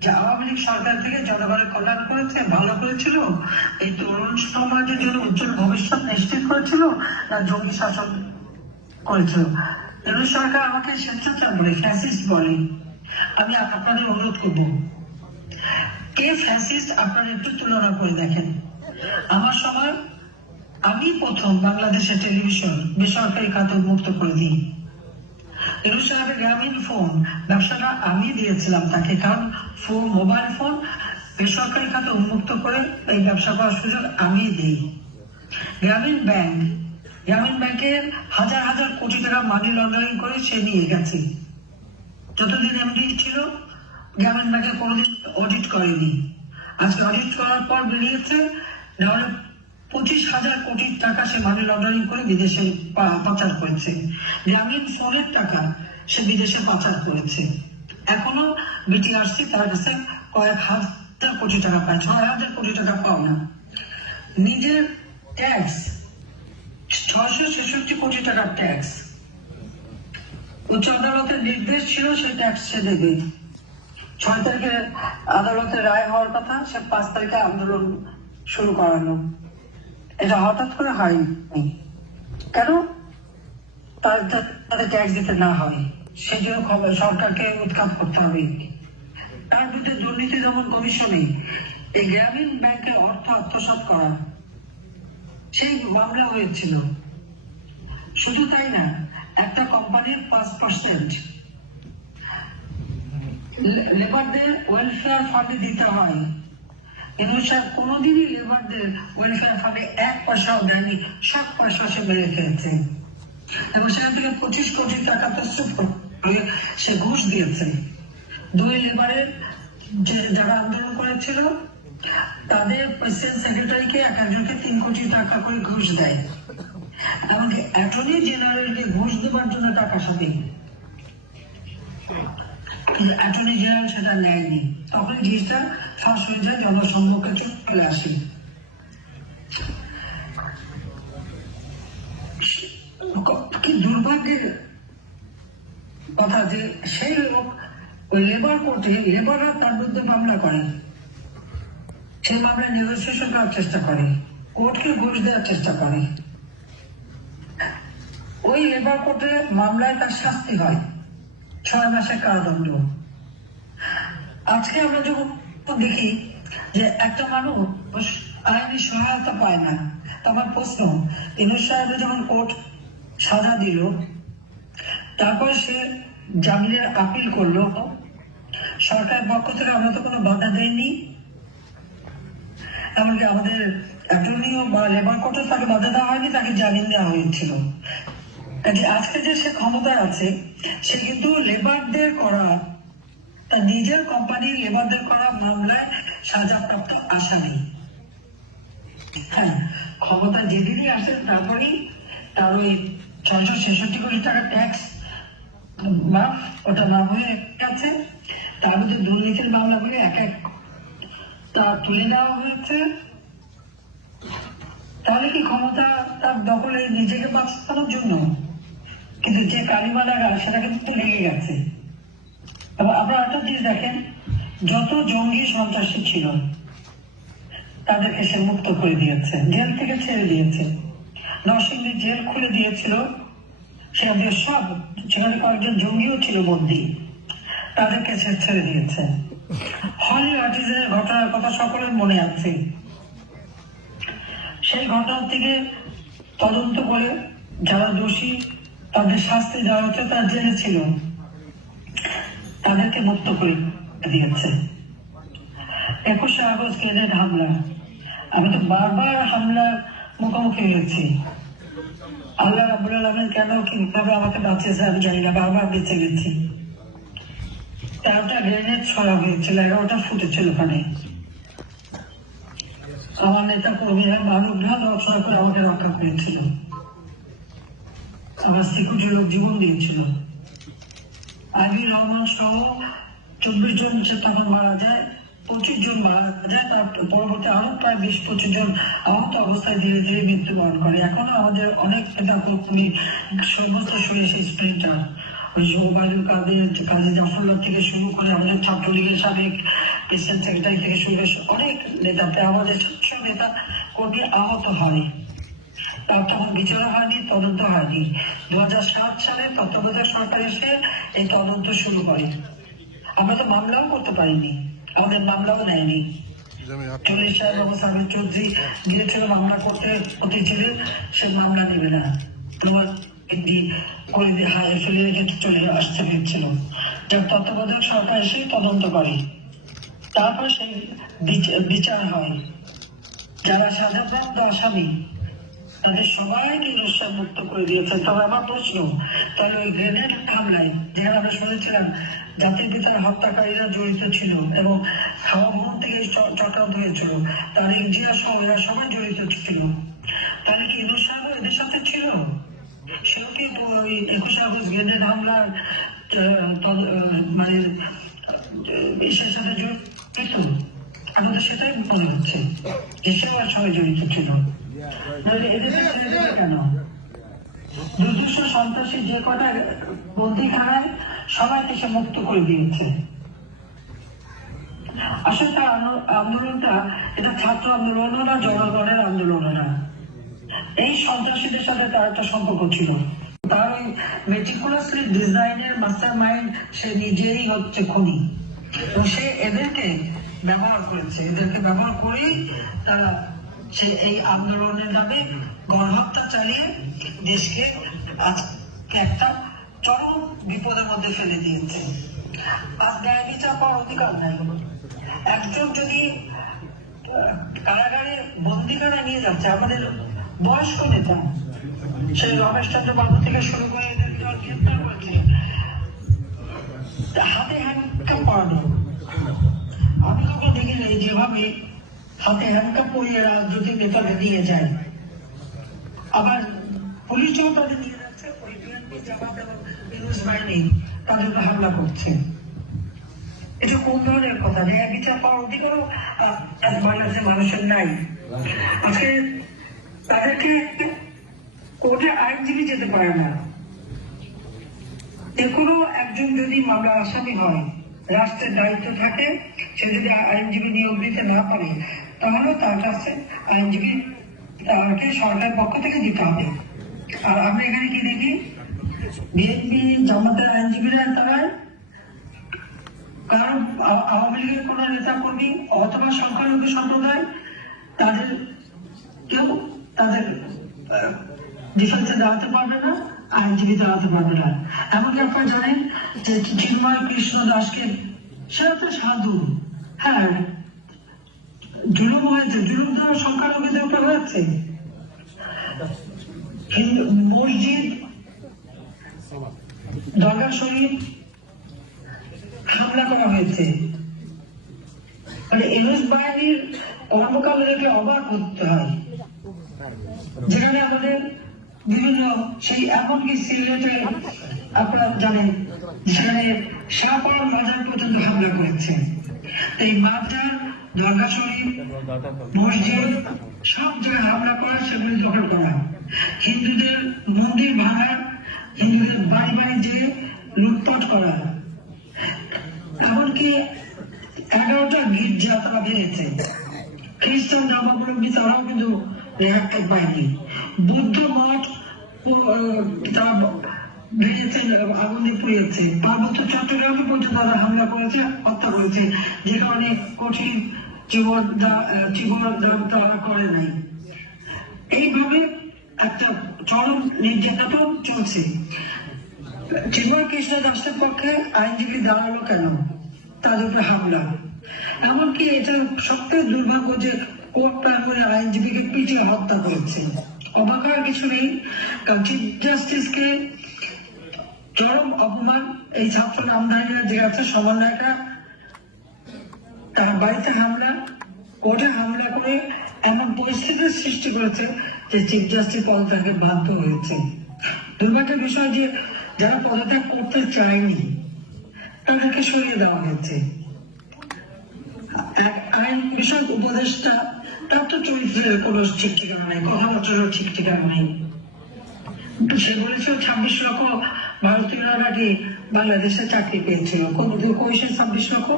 যে আওয়ামী লীগ সরকার থেকে জনগণের কল্যাণ করেছে, ভালো করেছিল, এই তরুণ সমাজের জন্য উজ্জ্বল ভবিষ্যৎ নিশ্চিত করেছিল, না জঙ্গি শাসন করেছিল। ইউনূস সরকার আমাকে স্বেচ্ছাচার বলে, ফ্যাসিস্ট বলে। আমি আপনাদের অনুরোধ করবো, কে ফ্যাসিস্ট আপনারা একটু তুলনা করে দেখেন। আমার সময় আমি প্রথম বাংলাদেশের টেলিভিশন বেসরকারি খাতে উন্মুক্ত করে দিই। ইউনূস সাহেবের গ্রামীণ ফোন ব্যবসাটা আমি দিয়েছিলাম তাকে, কারণ মোবাইল ফোন বেসরকারি খাতে উন্মুক্ত করে এই ব্যবসা করার সুযোগ আমি দিই। গ্রামীণ ব্যাংকের হাজার হাজার কোটি টাকা মানি লন্ডারিং করে সে নিয়ে গেছে। যতদিন এমডি ছিল গ্রামীণ ব্যাংকে কোনোদিন অডিট করেনি। আজকে অডিট করার পর বেরিয়েছে 25,000 কোটি টাকা সে মানি লন্ডারিং করে বিদেশে পাচার করেছে। গ্রামীণ ফোনের টাকা সে বিদেশে পাচার করেছে। এখনো বিটিআরসি তার কাছে কয়েক হাজার কোটি টাকা পায়, 6,000 কোটি টাকা পাও না। নিজের ট্যাক্স 666 কোটি টাকার ট্যাক্স, উচ্চ আদালতের নির্দেশ ছিল সে ট্যাক্স সে দেবে। 6 তারিখে আদালতের রায় হওয়ার কথা, সে 5 তারিখে আন্দোলন শুরু করানো। এটা হঠাৎ করে হয়নি, কেন তাদের ট্যাক্স দিতে না হয়, সেই জন্য সরকারকে উৎখাত করতে হবে। তার বিরুদ্ধে দুর্নীতি দমন কমিশনে এই গ্রামীণ ব্যাংকের অর্থ আত্মসাৎ করা সেই মামলা হয়েছিল। শুধু তাই না, একটা কোম্পানির 5% লেবারদের ওয়েলফেয়ার ফান্ডে দিতে হয়, কিন্তু স্যার কোনোদিনই লেবারদের ওয়েলফেয়ার ফান্ডে 1 পয়সাও দেয়নি, সব পয়সা সে মেরে ফেলেছে এবং সেখান থেকে 25 কোটি টাকা সে ঘুষ দিয়েছে। 2 লেবারের যারা আন্দোলন করেছিল তাদের প্রেসিডেন্ট সেক্রেটারিকে একজনকে 3 কোটি টাকা করে ঘুষ দেয়, এমনকি অ্যাটর্নি জেনারেলকে ঘুষ দেওয়ার জন্য টাকা সাথে, অ্যাটর্নি জেনারেল সেটা নেয়নি। তখন জিনিসটা ফাঁস হয়ে যায়, জনসম্মুখে চলে আসে। কি দুর্ভাগ্যের কথা যে সেই লোক লেবার কোর্টে লেবাররা তার বিরুদ্ধে মামলা করে, সেই মামলায় নেগোসিয়েশন করার চেষ্টা করে, কোর্টকে ঘুষ দেওয়ার চেষ্টা করে। ওই লেবার কোর্টে মামলায় তার শাস্তি হয় 6 মাসের কারাদণ্ড। আজকে আমরা যখন দেখি যে একটা মানুষ আইনি সহায়তা পায় না, আমার প্রশ্ন, ইউনূস সাহেবের যখন কোর্ট সাজা দিল, তারপর সে জামিনের আপিল করলো, সরকারের পক্ষ থেকে আমরা তো কোনো বাধা দেয়নি, এমনকি আমাদের অ্যাটর্নিও বা লেবার কোর্টে তাকে বাধা দেওয়া হয়নি, তাকে জামিন দেওয়া হয়েছিল। আজকে যে সে ক্ষমতায় আছে, সে কিন্তু লেবারদের করা, তার নিজের কোম্পানির লেবারদের করা মামলায় সাজাপ্রাপ্ত আসামি। হ্যাঁ, ক্ষমতা যেদিনই আসে তারপরেই তার ওই 666 কোটি টাকা ট্যাক্স মাফ, ওটা মাফ হয়ে গেছে। তার মধ্যে দুর্নীতির মামলাগুলি এক এক তা তুলে নেওয়া হয়েছে। তাহলে কি ক্ষমতা তার দখলে নিজেকে বাঁচানোর জন্য? কিন্তু যে কালিমালারা সেটা কিন্তু লেগে গেছে। আপনারা একটা জিনিস দেখেন, যত জঙ্গি সন্ত্রাসী ছিল তাদেরকে সে মুক্ত করে দিয়েছে, জেল থেকে ছেড়ে দিয়েছে। নরসিংদী জেল খুলে দিয়েছিল, সেখানে সব, সেখানে কয়েকজন জঙ্গিও ছিল বন্দী, তাদেরকে সে ছেড়ে দিয়েছে। হলি আর্টিজানের ঘটনার কথা সকলের মনে আছে। সেই ঘটনার থেকে তদন্ত করে যারা দোষী তাদের শাস্তি দেওয়া হচ্ছে, তারা জেলে ছিল, তাদেরকে মুক্ত করে দিয়েছে। 21শে আগস্ট গ্রেনেড হামলা, আমি তো বারবার হামলার মুখোমুখি হয়েছি। আল্লাহ রাব্বুল আলামিন কেন কিভাবে আমাকে বাঁচিয়েছে আমি জানি না, বারবার বেঁচে গেছি। 13টা গ্রেনেড ছড়া হয়েছিল, 11টা ফুটেছিল ওখানে। আমার নেতা কর্মীরা মানবরা দর্শন করে আমাকে রক্ষা করেছিল, আমার সিকিউরিটি লোক জীবন দিয়েছিল। আইবি রহমান সহ 24 জন তখন মারা যায়, 25 জন মারা যায়, তার পরবর্তী আরো প্রায় 20-25 জন আহত অবস্থায় ধীরে ধীরে মৃত্যুবরণ করে। এখনো আমাদের অনেক নেতা কর্মী সমস্ত শুয়ে সেই স্প্রিন্টার, ওই ওবায়দুল কাদের, কাজী জাফরুল্লাহ থেকে শুরু করে আমাদের ছাত্রলীগের সাবেক প্রেসিডেন্ট সেক্রেটারি থেকে শুরু করে অনেক নেতাতে আমাদের সব নেতা কর্মী আহত হয়। তার তখন বিচার হয়নি, তদন্ত হয়নি। 2007 সালে তত্ত্বাবধায়ক সরকার এসে এই তদন্ত শুরু করে। আমরা তো মামলাও করতে পারিনি, আমাদের মামলাও নেয়নি। 40 সালে বাবু সাহেব চৌধুরী গিয়েছিল মামলা করতে, ছিল সে মামলা নেবে না, তোমার চলে আসতে হয়েছিল। তত্ত্বাবধায়ক সরকার এসে তদন্ত করে, তারপর সেই বিচার হয়। যারা সাজাপ্রাপ্ত আসামি তাদের সবাইকে ইনূস মুক্ত করে দিয়েছে। তবে আমার প্রশ্ন, তাহলে ওই গ্রেনেড হামলায় যেখানে আমরা শুনেছিলাম জাতির পিতার হত্যাকারীরা জড়িত ছিল এবং হাওয়া ভবন থেকে চক্রান্ত হয়েছিল, তারেক জিয়া সহ এরা সবাই জড়িত ছিল, তাহলে কি ইনূস এদের সাথে ছিল? সেও কি ওই 21শে আগস্ট গ্রেনেড হামলার মানে ইসের সাথে জড়িত? আমাদের সেটাই মনে হচ্ছে যে সেও আর সবাই জড়িত ছিল। কেন দুর্ধর্ষ সন্ত্রাসী যে কটা বন্দিখানায় সবাইকে সে মুক্ত করে দিয়েছে? আসলে তার আন্দোলনটা এটা ছাত্র আন্দোলনও না, জনগণের আন্দোলনও না, এই সন্ত্রাসীদের সাথে তার একটা সম্পর্ক ছিল। তার ওই মেটিকুলাসলি ডিজাইনের মাস্টার মাইন্ড সে নিজেই হচ্ছে খুনি। তো সে এদেরকে ব্যবহার করেছে, এদেরকে ব্যবহার করেই তারা সে এই আন্দোলনের নামে গণহত্যা চালিয়ে দেশকে আজকে একটা চরম বিপদের মধ্যে ফেলে দিয়েছে। আজ ন্যায় বিচার পাওয়ার অধিকার নাই। একজন যদি কারাগারে বন্দিখানায় নিয়ে যাচ্ছে, আমাদের বয়স্ক নেতা সেই রমেশ চন্দ্র বাবু থেকে শুরু করে এদেরকে গ্রেপ্তার করেছে, হাতে হ্যান্ডকাপ পরানো। আমি তখন দেখি নাই যেভাবে হাতে হ্যান্ডকাপ পরিয়ে রাজনৈতিক নেতাদের নিয়ে যায়, আবার পুলিশ যখন তাদের নিয়ে যাচ্ছে ওই বিএনপি জামাত এবং ইউনুস বাহিনী তাদের উপর হামলা করছে। এটা কোন ধরনের কথা? ন্যায় বিচার পাওয়ার অধিকারও বাংলাদেশের মানুষের নাই। আজকে তাদেরকে কোর্টে আইনজীবী যেতে পারে না। যে কোনো একজন যদি মামলার আসামি হয়, রাষ্ট্রের দায়িত্ব থাকে, সে যদি আইনজীবী নিয়োগ দিতে না পারে তাহলে তার কাছে আইনজীবী তাকে সরকারের পক্ষ থেকে দিতে হবে। আর আমরা এখানে কি দেখি, বিএনপি জামাতের আইনজীবীরা তারা কারণ আওয়ামী লীগের কোন নেতা কর্মী অথবা সংখ্যালঘু সম্প্রদায় তাদের কেউ তাদের ডিফেন্সে দাঁড়াতে পারবে না, আইনজীবী দাঁড়াতে পারবে না। এমনকি আপনারা জানেন যে চিন্ময় কৃষ্ণ দাসকে, সেটা তো সাধু, হ্যাঁ জুলুম হয়েছে, জুলুম তো সংখ্যালঘুদের উপর হয়েছে। মসজিদ, দরগা শরীফ হামলা করা হয়েছে। মানে ইউনুস বাহিনীর কর্মকাণ্ডকে অবাক করতে হয়, যেখানে আমাদের বিভিন্ন সেই এমনকি সিলেটে আপনারা জানেন সেখানে শাহপাড়ার মাজার পর্যন্ত হামলা করেছে। এই মাজার, দরগা শরীফ, মসজিদ সব জায়গায় হামলা করা, সেগুলি দখল করা, হিন্দুদের মন্দির ভাঙা, হিন্দুদের বাড়ি বাড়ি যেয়ে লুটপাট করা, এমনকি 11টা গির্জা তারা ভেঙেছে। খ্রিস্টান ধর্মাবলম্বী তারাও কিন্তু রেহাই পায়নি। বুদ্ধ মঠ তারা ভেঙেছে, আগুন দিয়ে পুড়িয়েছে। পার্বত্য চট্টগ্রামে পর্যন্ত তারা হামলা করেছে, হত্যা করেছে, যে কারণে কঠিন জীবনদান তারা করে নাই। এইভাবে একটা চরম নির্যাতন চলছে। চিন্ময় কৃষ্ণ দাসের পক্ষে আইনজীবী দাঁড়ালো কেন? তাদের উপরে হামলা। এমনকি এটা সবথেকে দুর্ভাগ্য যে কোর্ট প্রাঙ্গণে আইনজীবীকে পিটিয়ে হত্যা করেছে। অবাক হওয়ার কিছু নেই, কারণ চিফ জাস্টিসকে চরম অপমান এই ছাত্র নামধারীরা যে আছে সমন্বয়করা, তার বাড়িতে হামলা, কোর্টে হামলা করে এমন পরিস্থিতির সৃষ্টি করেছে যে চিফ জাস্টিস পদত্যাগে বাধ্য হয়েছে। দুর্ভাগ্যের বিষয় যে যারা পদত্যাগ করতে চায়নি তাদেরকে সরিয়ে দেওয়া হয়েছে। আইন বিষয়ক উপদেষ্টা, তার তো চরিত্রের কোনো ঠিক ঠিকানা নেই, কথাবার্তারও ঠিক ঠিকানা নেই। সে বলেছিল 26 লক্ষ ভারতীয়রা নাকি বাংলাদেশে চাকরি পেয়েছিল, কোনদিন কইছে 26 লক্ষ,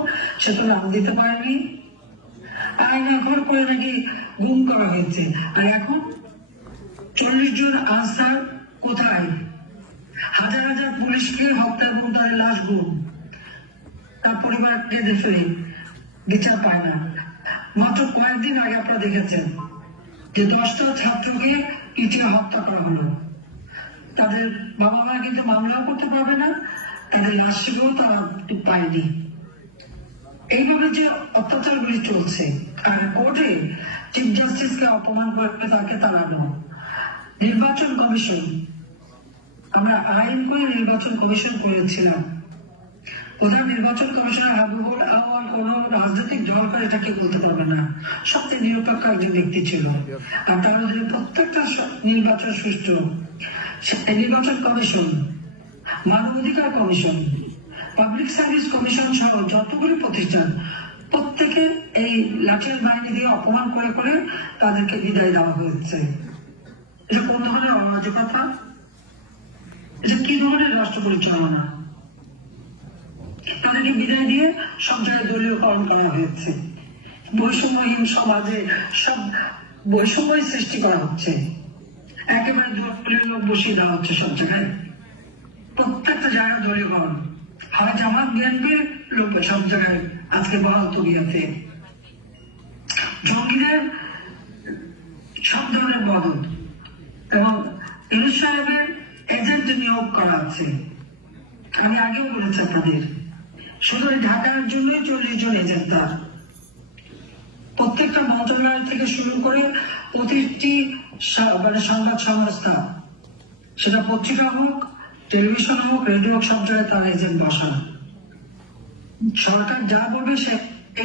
সে তো নাম দিতে পারেনি। আয়না ঘর করে নাকি গুম করা হয়েছে। আর এখন 40 জন আনসার কোথায়? হাজার হাজার পুলিশকে হত্যা এবং তার লাশ গুম, তার পরিবার কেঁদে ফেলে বিচার পায় না। মাত্র কয়েকদিন আগে আপনারা দেখেছেন যে 10টা ছাত্রকে পিটিয়ে হত্যা করা হলো। তাদের বাবা মা কিন্তু মামলাও করতে পারবে না, তাদের লাশগুলো তারা পায়নি। এইভাবে যে অত্যাচারগুলি চলছে, আর কোর্টে চিফ জাস্টিসকে অপমান করে তাকে তাড়ানো। নির্বাচন কমিশন, আমরা আইন করে নির্বাচন কমিশন করেছিলাম। প্রধান নির্বাচন কমিশনার হাবিবুল আওয়াল কোন রাজনৈতিক দল করে এটাকে বলতে পারবে না, সবচেয়ে নিরপেক্ষ একজন ব্যক্তি ছিল। আর তার মধ্যে প্রত্যেকটা নির্বাচন সুষ্ঠু। নির্বাচন কমিশন, মানবাধিকার কমিশন, পাবলিক সার্ভিস কমিশন সহ যতগুলি প্রতিষ্ঠান, প্রত্যেকে এই লাঠিয়াল বাহিনী দিয়ে অপমান করে করে তাদেরকে বিদায় দেওয়া হয়েছে। এটা কোন ধরনের অরাজকতা? এটা কি ধরনের রাষ্ট্র পরিচালনা? তাদেরকে বিদায় দিয়ে সব জায়গায় দলীয়করণ করা হয়েছে। বৈষম্যহীন সমাজে সব বৈষম্যই সৃষ্টি করা হচ্ছে। একেবারে দলের লোক বসিয়ে দেওয়া হচ্ছে সব জায়গায়, প্রত্যেকটা জায়গায় দলীয় গণ, হয় জামাত বিএনপির লোক সব জায়গায় আজকে বহাল তবিয়াতে। জঙ্গিদের সব ধরনের মদত এবং ইউনূস সাহেবের এজেন্ট নিয়োগ করা আছে। আমি আগেও বলেছি আপনাদের, শুধু ঢাকার জন্যই 40 জন এজেন্ট তার। প্রত্যেকটা মন্ত্রণালয় থেকে শুরু করে প্রতিটি সংবাদ সংস্থা, সেটা পত্রিকা হোক, টেলিভিশন হোক, রেডিও হোক, সব জায়গায় তার এজেন্ট বসা। সরকার যা বলবে সে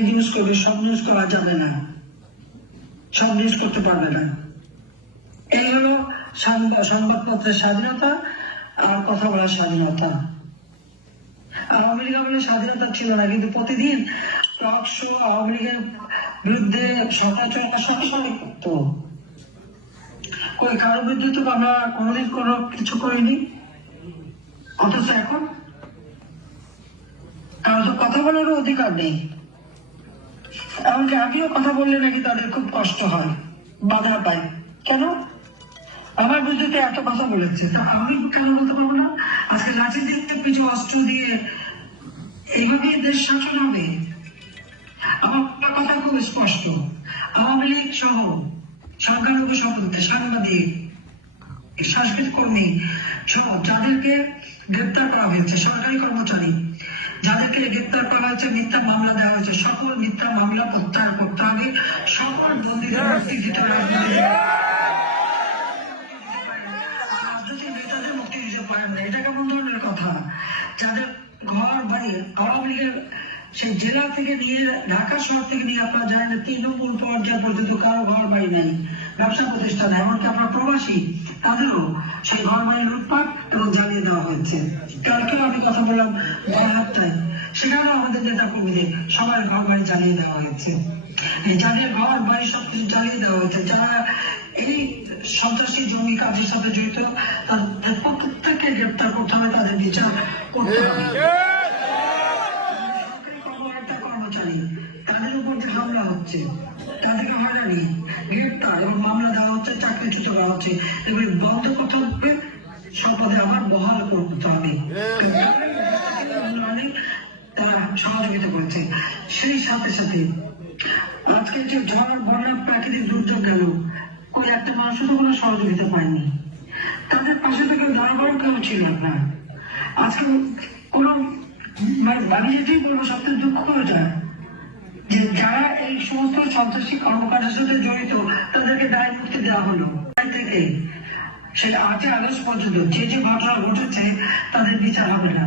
নিউজ করবে, সব নিউজ করা যাবে না, সব নিউজ করতে পারবে না। এই হলো সংবাদপত্রের স্বাধীনতা আর কথা বলার স্বাধীনতা। আওয়ামী লীগ আমলে স্বাধীনতা ছিল না, কিন্তু প্রতিদিন টক শো আওয়ামী লীগের বিরুদ্ধে সমালোচনা সবসময় করতো। কারোর বিরুদ্ধে তো আমরা কোনোদিন কোনো কিছু করিনি, অথচ এখন কারো তো কথা বলারও অধিকার নেই। এমনকি আমিও কথা বললে নাকি তাদের খুব কষ্ট হয়, বাধা পায়। কেন? আমার বিরুদ্ধে এত কথা বলেছে, তো আমি কেন বলতে পারবো না? আজকে লাঠি দিয়ে কিছু অস্ত্র দিয়ে এইভাবে দেশ শাসন হবে? আমার কথা খুব স্পষ্ট। আওয়ামী লীগ সহ সংখ্যালঘু সম্পর্কে সাংবাদিক, সাংস্কৃতিক কর্মী সহ যাদেরকে গ্রেপ্তার করা হয়েছে, সরকারি কর্মচারী যাদেরকে গ্রেপ্তার করা হয়েছে, মিথ্যা মামলা দেওয়া হয়েছে, সকল মিথ্যা মামলা প্রত্যাহার করতে হবে। সকল বন্দীদের মুক্তি দিতে হবে। রাজনৈতিক নেতাদের মুক্তি দিতে পারেন না, এটা কেমন ধরনের কথা? যাদের ঘর বাড়ি আওয়ামী লীগের সেই জেলা থেকে নিয়ে ঢাকা শহর থেকে নিয়ে আপনারা জানেন যে তৃণমূল পর্যায় পর্যন্ত কারো ঘর বাড়ি নাই, ব্যবসা প্রতিষ্ঠান, এমনকি আপনার প্রবাসী তাদেরও সেই ঘর বাড়ি লুটপাট এবং জ্বালিয়ে দেওয়া হয়েছে। কালকেও আমি কথা বললাম গণহত্যায়, সেখানেও আমাদের নেতা কর্মীদের সবার ঘর বাড়ি জ্বালিয়ে দেওয়া হয়েছে। যাদের ঘর বাড়ি সবকিছু জ্বালিয়ে দেওয়া হয়েছে, যারা এই সন্ত্রাসী জঙ্গি কাজের সাথে জড়িত, তাদের প্রত্যেককে গ্রেপ্তার করতে হবে, তাদের বিচার করতে হবে। তাদের উপর যে হামলা হচ্ছে, তাদেরকে হয়রানি, গ্রেপ্তার এবং মামলা দেওয়া হচ্ছে, চাকরিচ্যুত করা হচ্ছে, এগুলি বন্ধ করতে হবে। সম্পদে আমার বহাল করতে হবে। তারা সহযোগিতা করেছে। সেই সাথে সাথে আজকে যে ঝড়, বন্যা, প্রাকৃতিক দুর্যোগ গেল, ওই একটা মানুষও তো কোনো সহযোগিতা পায়নি। তাদের পাশে থেকে দাঁড়াবার কেউ ছিল না। আজকে কোনো আমি যেটাই বলবো, সবচেয়ে দুঃখ এটা যে যারা এই সমস্ত সন্ত্রাসী কর্মকাণ্ডের সাথে জড়িত তাদেরকে দায় মুক্তি দেওয়া হলো থেকে সেটা 8 আগস্ট পর্যন্ত যে যে ঘটনা ঘটেছে তাদের বিচার হবে না,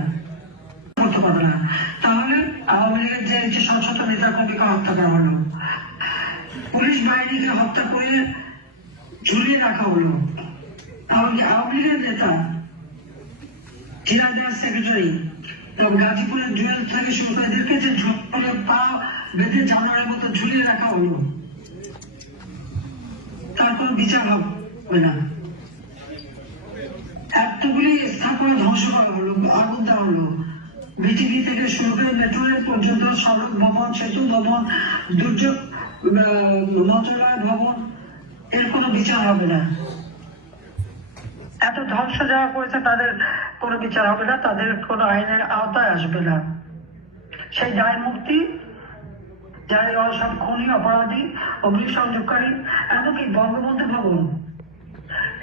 করতে পারবে না। তাহলে আওয়ামী লীগের যে শত শত নেতা কর্মীকে হত্যা করা হলো, পুলিশ বাহিনীকে হত্যা করে ঝুলিয়ে রাখা হলো, আওয়ামী লীগের নেতা জিরাদার সেক্রেটারি গাজীপুরের জুয়েল থেকে শুরু করে এদেরকে যে ঝোপড়ে পা বেঁধে জানোয়ারের মতো ঝুলিয়ে রাখা হলো, তার কোনো বিচার হবে না। এতগুলি স্থাপনা ধ্বংস করা হলো, আগুন দেওয়া হলো, বিটিভি থেকে শুরু করে মেট্রো রেল পর্যন্ত, সড়ক ভবন, সেতু ভবন, দুর্যোগ মন্ত্রণালয় ভবন, এর কোনো বিচার হবে না। এত ধ্বংস যারা করেছে তাদের কোনো বিচার হবে না, তাদের কোনো আইনের আওতায় আসবে না। সেই দায় মুক্তি যারা সব খুনি, অপরাধী, অগ্নিসংযোগকারী, এমনকি বঙ্গবন্ধু ভবন,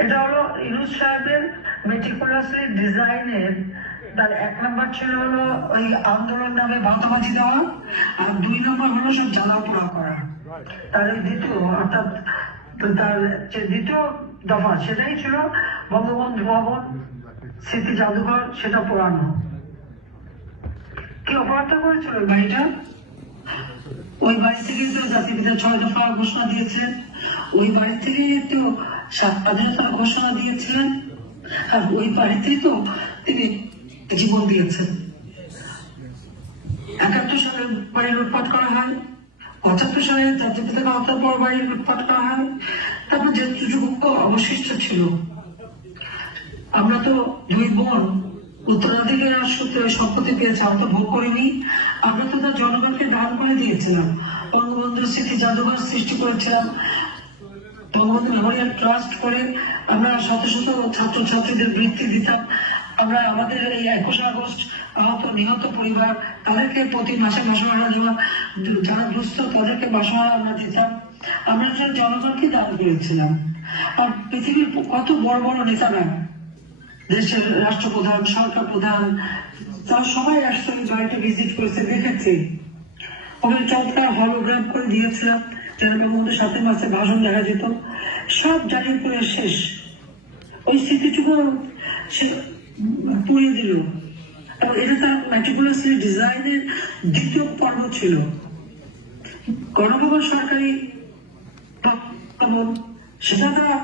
এটা হলো ইউনূস সাহেবের মেটিকুলাসলি ডিজাইনের। তার 1 নম্বর ছিল হলো ওই আন্দোলন নামে ভাতাবাজি দেওয়া, আর 2 নম্বর হলো সব জ্বালাপোড়া করা। তার দ্বিতীয়, অর্থাৎ তার যে দ্বিতীয় দফা, সেটাই ছিল বঙ্গবন্ধু ভবন, স্মৃতি জাদুঘর, সেটা পোড়ানো। কি অপরাধ করেছিল ওই বাড়িটা? ওই বাড়ি থেকে তো জাতিপিতা 6 দফা ঘোষণা দিয়েছিলেন, ওই বাড়ি থেকে তো স্বাধীনতার ঘোষণা দিয়েছিলেন, আর ওই বাড়িতেই তো তিনি জীবন দিয়েছেন। 71 সালে বাড়ি লুটপাট করা হয়, 75 সালে জাতিপিতাকে হত্যার পর বাড়ি লুটপাট করা হয়। তারপর যেটুকু অবশিষ্ট ছিল, আমরা তো 2 বোন উত্তরাধিকার সূত্রে সম্পত্তি পেয়েছে, আমরা তো ভোগ করিনি, আমরা তো তার জনগণকে দান করে দিয়েছিলাম। বঙ্গবন্ধুর স্মৃতি জাদুঘর সৃষ্টি করেছিলাম, বঙ্গবন্ধু মেমোরিয়াল ট্রাস্ট করে আমরা শত শত ছাত্রছাত্রীদের বৃত্তি দিতাম। আমরা আমাদের এই 21 আগস্ট আহত নিহত পরিবার তাদেরকে প্রতি মাসে মাসোহারা দেওয়া, যারা দুস্থ তাদেরকে মাসোহারা আমরা দিতাম। আমরা জনগণকে দান করেছিলাম। আর পৃথিবীর কত বড় বড় নেতারা, দেশের রাষ্ট্রপ্রধান, সরকার প্রধান, তারা সবাই আসছে ওই বাড়িতে ভিজিট করেছে, দেখেছে। ওখানে চমৎকার হলোগ্রাম করে দিয়েছিলাম, যেন মধ্যে 7 মাসে ভাষণ দেখা যেত। সব জ্বালিয়ে করে শেষ। ওই স্মৃতিটুকু সে পুড়িয়ে দিল। এবং এটা তার ম্যাটিকুলাসলি ডিজাইনের দ্বিতীয় পর্ব ছিল। গণভবন সরকারি ভবন, সেটা তারা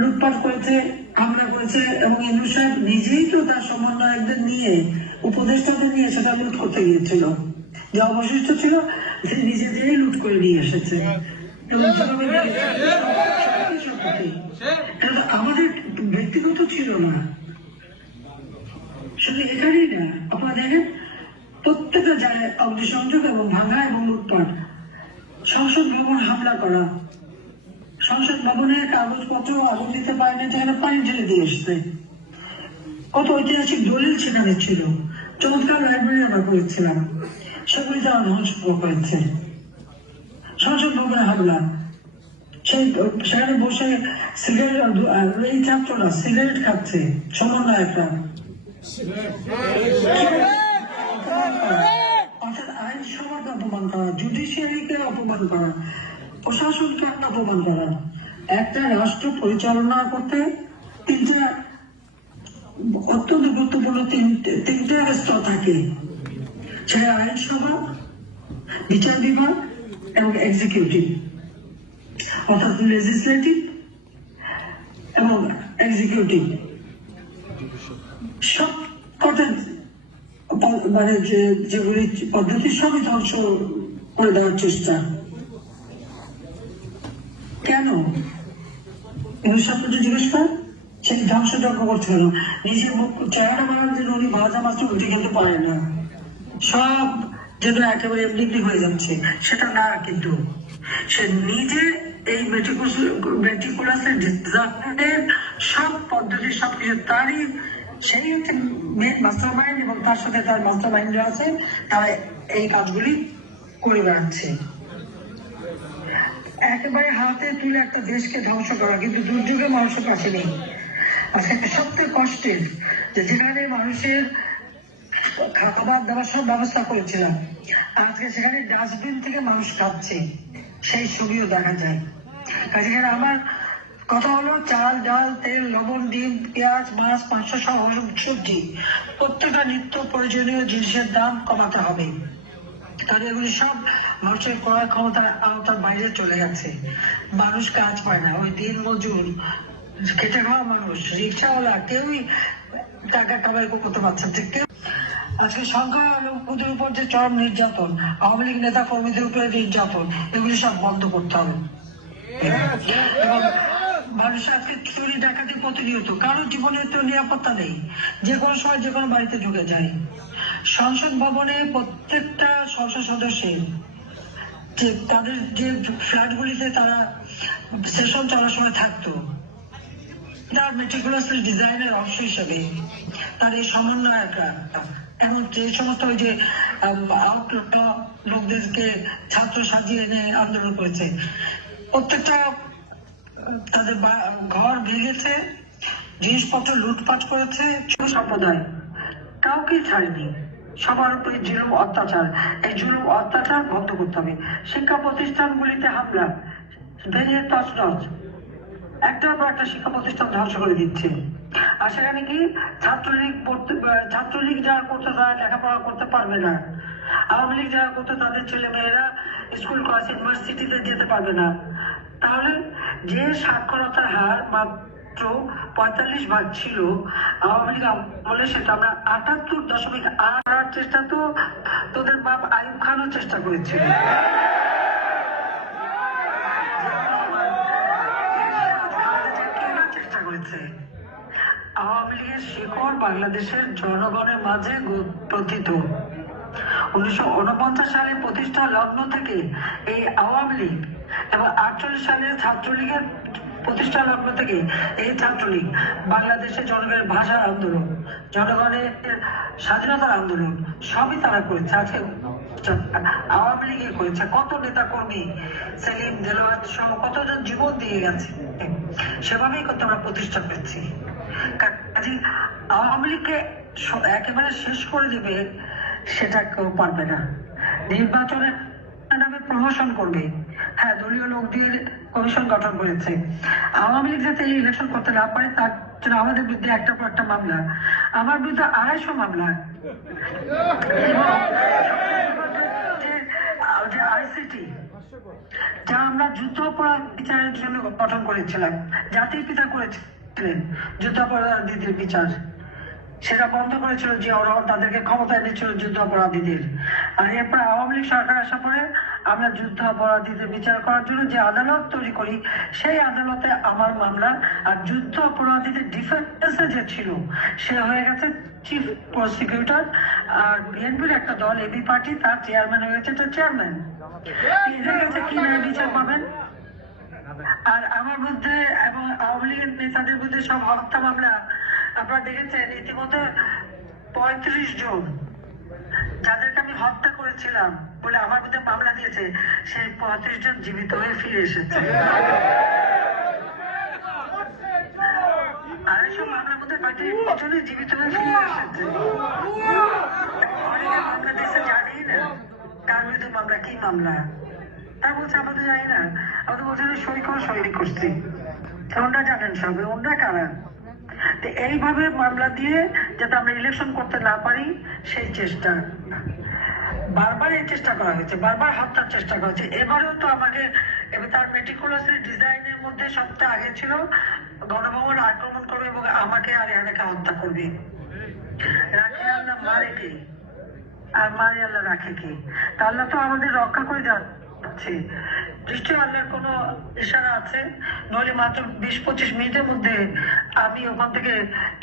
লুটপাট করেছে, হামলা করেছে, এবং ইউনূস সাহেব নিজেই তো তার সমন্বয়কদের নিয়ে, উপদেষ্টাদের নিয়ে সেটা লুট করতে গিয়েছিল। যা অবশিষ্ট ছিল সে নিজেদেরই লুট করে নিয়ে এসেছে। আমাদের ব্যক্তিগত ছিল না, শুধু এখানেই না, আপনারা দেখেন প্রত্যেকটা জায়গায় অগ্নিসংযোগ এবং ভাঙা এবং লুটপাট। সংসদ ভবন হামলা করা, সংসদ ভবনের কাগজপত্র আগুন দিতে পারেনি, সেখানে পানি ঢেলে দিয়ে এসছে। কত ঐতিহাসিক দলিল সেখানে ছিল, চমৎকার লাইব্রেরি আমরা করেছিলাম, সেগুলি তারা ধ্বংস করেছে। সংসদ ভবনে হামলা, সেখানে বসে সিগারেট, এই ছাত্ররা সিগারেট খাচ্ছে, সমন্বয়করা। অর্থাৎ আইনসভাকে অপমান করা, জুডিশিয়ারিকে অপমান করা, প্রশাসনকে অপমান করা। একটা রাষ্ট্র পরিচালনা করতে তিনটা অত্যন্ত গুরুত্বপূর্ণ তিনটা স্তর থাকে, সেটা আইনসভা, বিচার বিভাগ এবং এক্সিকিউটিভ, অর্থাৎ লেজিসলেটিভ এবং এক্সিকিউটিভ। সব কটা মানে যেগুলি পদ্ধতি সবই ধ্বংস করে দেওয়ার চেষ্টা। কেন? জিজ্ঞেস করেন, সেই ধ্বংসযজ্ঞ করতে হলো। নিজের চেহারা বানানোর জন্য উনি ভাজা মাছ উঠে খেতে পারে না, সব যেন একেবারে এমনি হয়ে যাচ্ছে, সেটা না। কিন্তু সে নিজে এই মেটিকুলাসের ডিজাইনের সব পদ্ধতি, সবকিছু তারই, সেই হচ্ছে মেন মাস্টার মাইন্ড, এবং তার সাথে তার মাস্টার মাইন্ডরা আছে, তারা এই কাজগুলি করে বেড়াচ্ছে। একেবারে হাতে তুলে একটা দেশকে ধ্বংস করা, কিন্তু দুর্যোগে মানুষের পাশে নেই। আজকে সবচেয়ে কষ্টের যে যেখানে মানুষের খাবার দাবার সব ব্যবস্থা করেছিলাম, আজকে সেখানে ডাস্টবিন থেকে মানুষ খাচ্ছে, সেই ছবিও দেখা যায়। কাজে আমার কথা হলো, চাল, ডাল, তেল, লবণ, ডিম, পেঁয়াজ, মাছ, মাংস সহ সবজি, প্রত্যেকটা নিত্য প্রয়োজনীয় জিনিসের দাম কমাতে হবে। কারণ এগুলি সব মানুষের ক্রয় ক্ষমতার আওতার বাইরে চলে গেছে। মানুষ কাজ পায় না, ওই দিন মজুর, খেটে খাওয়া মানুষ, রিক্সাওয়ালা, কেউই টাকা কামাই করতে পারছে না। কেউ আজকে সংখ্যালঘুদের উপর যে চরম নির্যাতন, আওয়ামী লীগ নেতা কর্মীদের উপরে নির্যাতন, এগুলি সব বন্ধ করতে হবে। এবং মানুষ আজকে চুরি ডাকাতি প্রতিনিয়ত, কারোর জীবনের তো নিরাপত্তা নেই, যে কোনো সময় যে কোনো বাড়িতে ঢুকে যায়। সংসদ ভবনে প্রত্যেকটা সংসদ সদস্যের যে তাদের যে ফ্ল্যাটগুলিতে তারা সেশন চলার সময় থাকতো, তার মেটিকুলাসলি ডিজাইনের অংশ হিসেবে তার এই সমন্বয়করা, এমন যে সমস্ত ওই যে লোকদেরকে ছাত্র সাজিয়ে এনে আন্দোলন করেছে, প্রত্যেকটা তাদের ঘর ভেঙেছে, জিনিসপত্র লুটপাট করেছে, সম্প্রদায় কাউকে ছাড়েনি, সবার উপরে জুলুম অত্যাচার। এই জুলুম অত্যাচার বন্ধ করতে হবে। শিক্ষা প্রতিষ্ঠানগুলিতে হামলা, ভেঙে তছনছ, একটার পর একটা শিক্ষা প্রতিষ্ঠান ধ্বংস করে দিচ্ছে। আর সেখানে কি ছাত্রলীগ যারা করতে, তারা লেখাপড়া করতে পারবে না। আওয়ামী লীগ যারা করতে, তাদের ছেলে মেয়েরা স্কুল কলেজ ইউনিভার্সিটিতে যেতে পারবে না। তাহলে যে সাক্ষরতার হার মাত্র 45% ছিল আওয়ামী লীগ আমলে, সেটা আমরা 78.8 চেষ্টা তো তোদের বাপ আইয়ুব খানও চেষ্টা করেছিল। আওয়ামী লীগের শিকড় বাংলাদেশের জনগণের মাঝে প্রথিত। 1949 সালে প্রতিষ্ঠা লগ্ন থেকে এই আওয়ামী লীগ এবং 48 সালে ছাত্রলীগের প্রতিষ্ঠা লগ্ন থেকে এই ছাত্রলীগ বাংলাদেশের জনগণের ভাষার আন্দোলন, জনগণের স্বাধীনতার আন্দোলন সবই তারা করেছে। আজকে আওয়ামী লীগে করেছে, কত নেতা কর্মী সেলিম দেলোয়ার সহ কতজন জীবন দিয়ে গেছে, সেভাবেই করতে আমরা প্রতিষ্ঠা পেয়েছি। কাজে আওয়ামী লীগকে একেবারে শেষ করে দিবে সেটা কেউ পারবে না। নির্বাচনের নামে প্রমোশন করবে, হ্যাঁ দলীয় লোক দিয়ে কমিশন গঠন করেছে। আওয়ামী লীগ যাতে ইলেকশন করতে না পারে তার জন্য আমাদের বিরুদ্ধে একটার পর একটা মামলা, আমার বিরুদ্ধে 250 মামলা, এবং যে আইসিটি যা আমরা যুদ্ধাপরাধ বিচারের জন্য গঠন করেছিলাম, জাতির পিতা করেছিলেন যুদ্ধাপরাধীদের বিচার, সেটা বন্ধ করেছিল যে ওরা তাদেরকে ক্ষমতা এনেছিল যুদ্ধ অপরাধীদের। আর এরপর আওয়ামী লীগ সরকার আসার পরে আমরা যুদ্ধ অপরাধীদের বিচার করার জন্য যে আদালত তৈরি করি, সেই আদালতে আমার মামলা, আর যুদ্ধ অপরাধীদের ডিফেন্সে যে ছিল সে হয়ে গেছে চিফ প্রসিকিউটর, আর বিএনপির একটা দল এবি পার্টি তার চেয়ারম্যান হয়ে গেছে চেয়ারম্যান। এদের কাছে কি ন্যায় বিচার পাবেন? আর আমার বিরুদ্ধে এবং আওয়ামী লীগের নেতাদের বিরুদ্ধে সব হত্যা মামলা আপনারা দেখেছেন। ইতিমধ্যে 35 জন যাদেরকে আমি হত্যা করেছিলাম বলে আমার বিরুদ্ধে মামলা দিয়েছে, সেই 35 জন জীবিত হয়ে ফিরে এসেছে। 250 মামলার মধ্যে 35 জনই জীবিত হয়ে ফিরে এসেছে। অনেকে মামলা দিয়েছে জানি না কার বিরুদ্ধে মামলা, কি মামলা তার বলছে আমাদের জানি না, আমাদের বলছে সই করছি। ওনারা জানেন সবে, ওনারা কারা? এইভাবে মামলা দিয়ে যাতে আমরা ইলেকশন করতে না পারি সেই চেষ্টা, বারবার এই চেষ্টা করা হয়েছে, বারবার হত্যার চেষ্টা করা হয়েছে। এবারেও তো আমাকে তার মেটিকুলাসলি ডিজাইনের মধ্যে সবচেয়ে আগে ছিল গণভবন আক্রমণ করবে এবং আমাকে আর এনাকে হত্যা করবে। রাখে আল্লাহ মারে কে, আর মারে আল্লাহ রাখে কে? তা আল্লাহ তো আমাদের রক্ষা করে যাচ্ছে, নিশ্চয়ই আল্লাহর কোনো ইশারা আছে, নইলে মাত্র 20-25 মিনিটের মধ্যে আমি ওখান থেকে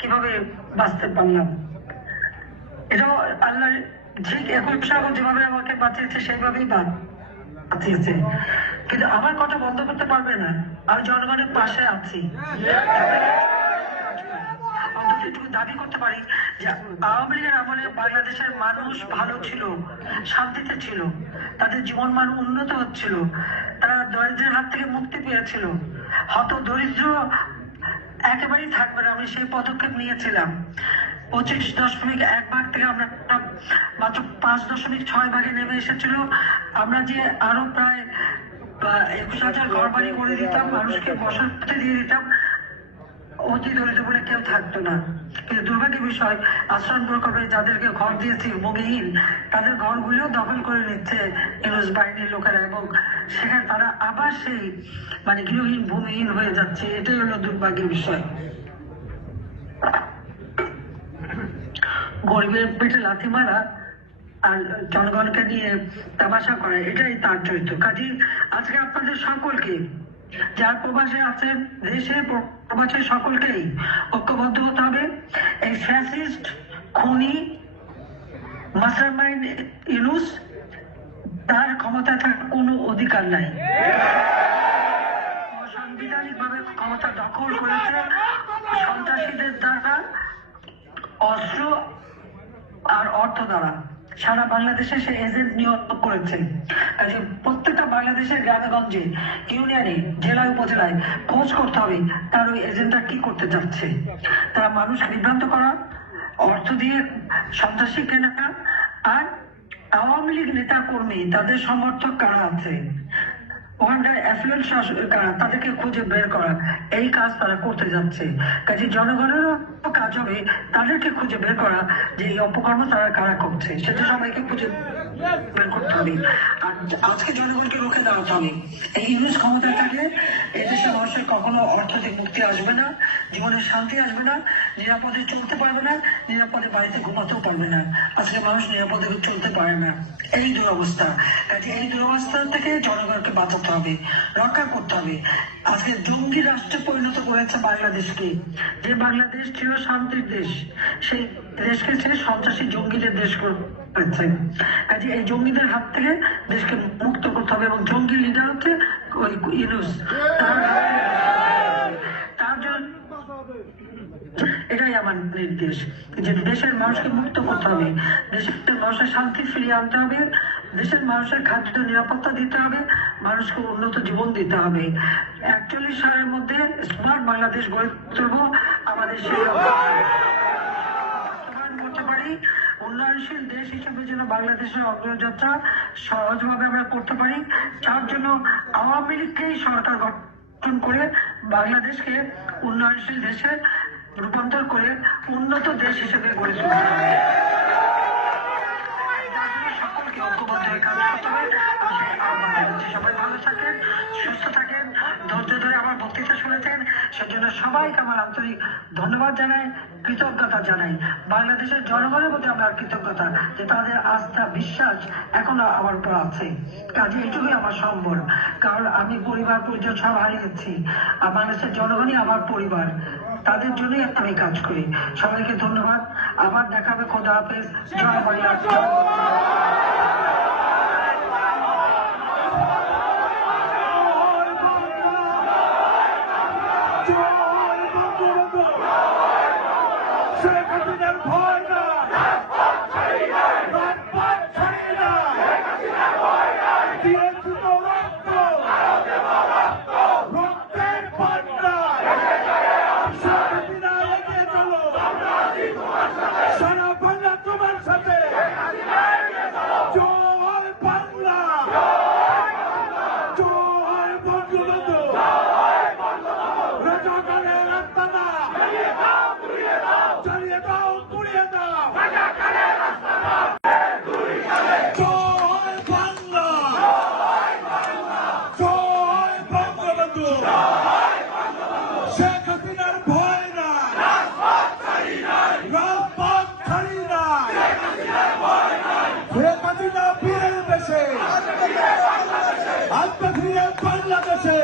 কিভাবে বাঁচতে পারলাম। এটাও আল্লাহ ঠিক 21 সাগর যেভাবে আমাকে বাঁচিয়েছে সেইভাবেই বাঁচিয়েছে, কিন্তু আমার কথা বন্ধ করতে পারবে না। আমি জনগণের পাশে আছি, অন্তত দাবি করতে পারি যে আওয়ামী লীগের আমলে বাংলাদেশের মানুষ ভালো ছিল, শান্তিতে ছিল, তাদের জীবন মান উন্নত হচ্ছিল, তারা দরিদ্রের হাত থেকে মুক্তি পেয়েছিল, হত দরিদ্র একেবারেই থাকবে না। আমি সেই পদক্ষেপ নিয়েছিলাম। 25.1 থেকে আমরা মাত্র 5.6 ভাগে নেমে এসেছিল। আমরা যে আরো প্রায় 21,000 ঘর বাড়ি করে দিতাম, মানুষকে বসতি দিয়ে দিতাম, অতি দরিদ্র বলে কেউ থাকতো না। কিন্তু দুর্ভাগ্যের বিষয়, আশ্রম প্রকল্পে যাদেরকে ঘর দিয়েছি ভূমিহীন, তাদের ঘরগুলো দখল করে নিচ্ছে ইউনুস বাহিনীর লোকেরা, এবং সেখানে তারা আবার সেই গৃহহীন ভূমিহীন হয়ে যাচ্ছে। এটাই হলো দুর্ভাগ্যের বিষয়। গরিবের পেটে লাথি মারা আর জনগণকে নিয়ে তামাশা করা, এটাই তার চরিত্র। কাজে আজকে আপনাদের সকলকে, যার প্রবাসে আছেন, দেশে প্রবাসে, সকলকেই ঐক্যবদ্ধ হতে হবে। এই ফ্যাসিস্ট খুনি মাস্টারমাইন্ড ইউনুস, তার ক্ষমতায় থাকার কোনো অধিকার নাই। অসাংবিধানিক ভাবে ক্ষমতা দখল করেছে সন্ত্রাসীদের দ্বারা, অস্ত্র আর অর্থ দ্বারা। সারা বাংলাদেশে সে এজেন্ট নিয়োগ করেছে। প্রত্যেকটা বাংলাদেশের গ্রামে গঞ্জে, ইউনিয়নে, জেলায়, উপজেলায় খোঁজ করতে হবে তার ওই এজেন্টটা কি করতে যাচ্ছে। তারা মানুষ বিভ্রান্ত করা, অর্থ দিয়ে সন্ত্রাসী কেনা, আর আওয়ামী লীগ নেতা কর্মী তাদের সমর্থক কারা আছে, ওখানকার অ্যাফ্লুয়েন্ট কারা, তাদেরকে খুঁজে বের করা, এই কাজ তারা করতে যাচ্ছে। কাজে জনগণেরও কাজ হবে তাদেরকে খুঁজে বের করা যে এই অপকর্ম তারা কারা করছে, সেটা সবাইকে খুঁজে বের করতে হবে। আর আজকে জনগণকে রুখে দাঁড়াতে হবে। এই ইউনুস ক্ষমতায় থাকলে এদেশের মানুষের কখনো অর্থনৈতিক মুক্তি আসবে না, জীবনের শান্তি আসবে না, নিরাপদে চলতে পারবে না, নিরাপদে বাড়িতে ঘুমাতেও পারবে না। আজকে মানুষ নিরাপদে চলতে পারে না, এই দুরবস্থা। কাজে এই দুরবস্থা থেকে জনগণকে বাঁচাতে হবে, রক্ষা করতে হবে। আজকে জঙ্গি রাষ্ট্রে পরিণত করেছে বাংলাদেশকে। যে বাংলাদেশ ছিল শান্তির দেশ, সেই দেশকে ছেড়ে সন্ত্রাসী জঙ্গিদের দেশ করেছে। কাজে এই জঙ্গিদের হাত থেকে দেশকে মুক্ত করতে হবে, এবং জঙ্গি লিডার হচ্ছে ওই ইউনুস, তার নির্দেশ যে দেশের মানুষকে মুক্ত করতে হবে, দেশের মানুষের শান্তি ফিরিয়ে আনতে হবে, দেশের মানুষের খাদ্য নিরাপত্তা দিতে হবে, মানুষকে উন্নত জীবন দিতে হবে। 41 সালের মধ্যে স্মার্ট বাংলাদেশ গড়ে তুলব। আমাদের সেই করতে পারি উন্নয়নশীল দেশ হিসেবে যেন বাংলাদেশের অগ্রযাত্রা সহজভাবে আমরা করতে পারি, তার জন্য আওয়ামী লীগকেই সরকার গঠন করে বাংলাদেশকে উন্নয়নশীল দেশে রূপান্তর করে উন্নত দেশ হিসেবে গড়ে তুলতে হবে। সকলকে ঐক্যবদ্ধ হয়ে কাজ করতে হবে। সবাই ভালো থাকেন, সুস্থ থাকেন, ধৈর্য ধরে আমার বক্তৃতা শুনেছেন, সেজন্য সবাইকে আমার আন্তরিক ধন্যবাদ জানাই, কৃতজ্ঞতা জানাই। বাংলাদেশের জনগণের মধ্যে আমার কৃতজ্ঞতা যে তাদের আস্থা বিশ্বাস এখনো আমার উপর আছে। কাজে এটুকুই আমার সম্বল, কারণ আমি পরিবার পরিজন সব হারিয়েছি, আর বাংলাদেশের জনগণই আমার পরিবার, তাদের জন্যই আমি কাজ করি। সবাইকে ধন্যবাদ, আবার দেখা হবে। খোদা হাফেজ। জয় বাংলা। শেখ হাসিনার ভয় না, রাজপথ ছাড়ি না, দিয়েছি তো রক্ত, রক্তের পান্না। শেখ হাসিনা এগিয়ে চলো, সারা বাংলা তোমার সাথে। জয় বাংলা, জয় বঙ্গবন্ধু, রাজাকারের রাস্তাটা চালিয়ে দাও, পুড়িয়ে দাও। জয় বাংলা, জয় বঙ্গবন্ধু। শেখ হাসিনার ভয় না, রাজপথ ছাড়ি না। শেখ হাসিনা বীরের দেশে, আত্মঘৃণের বাংলাদেশে।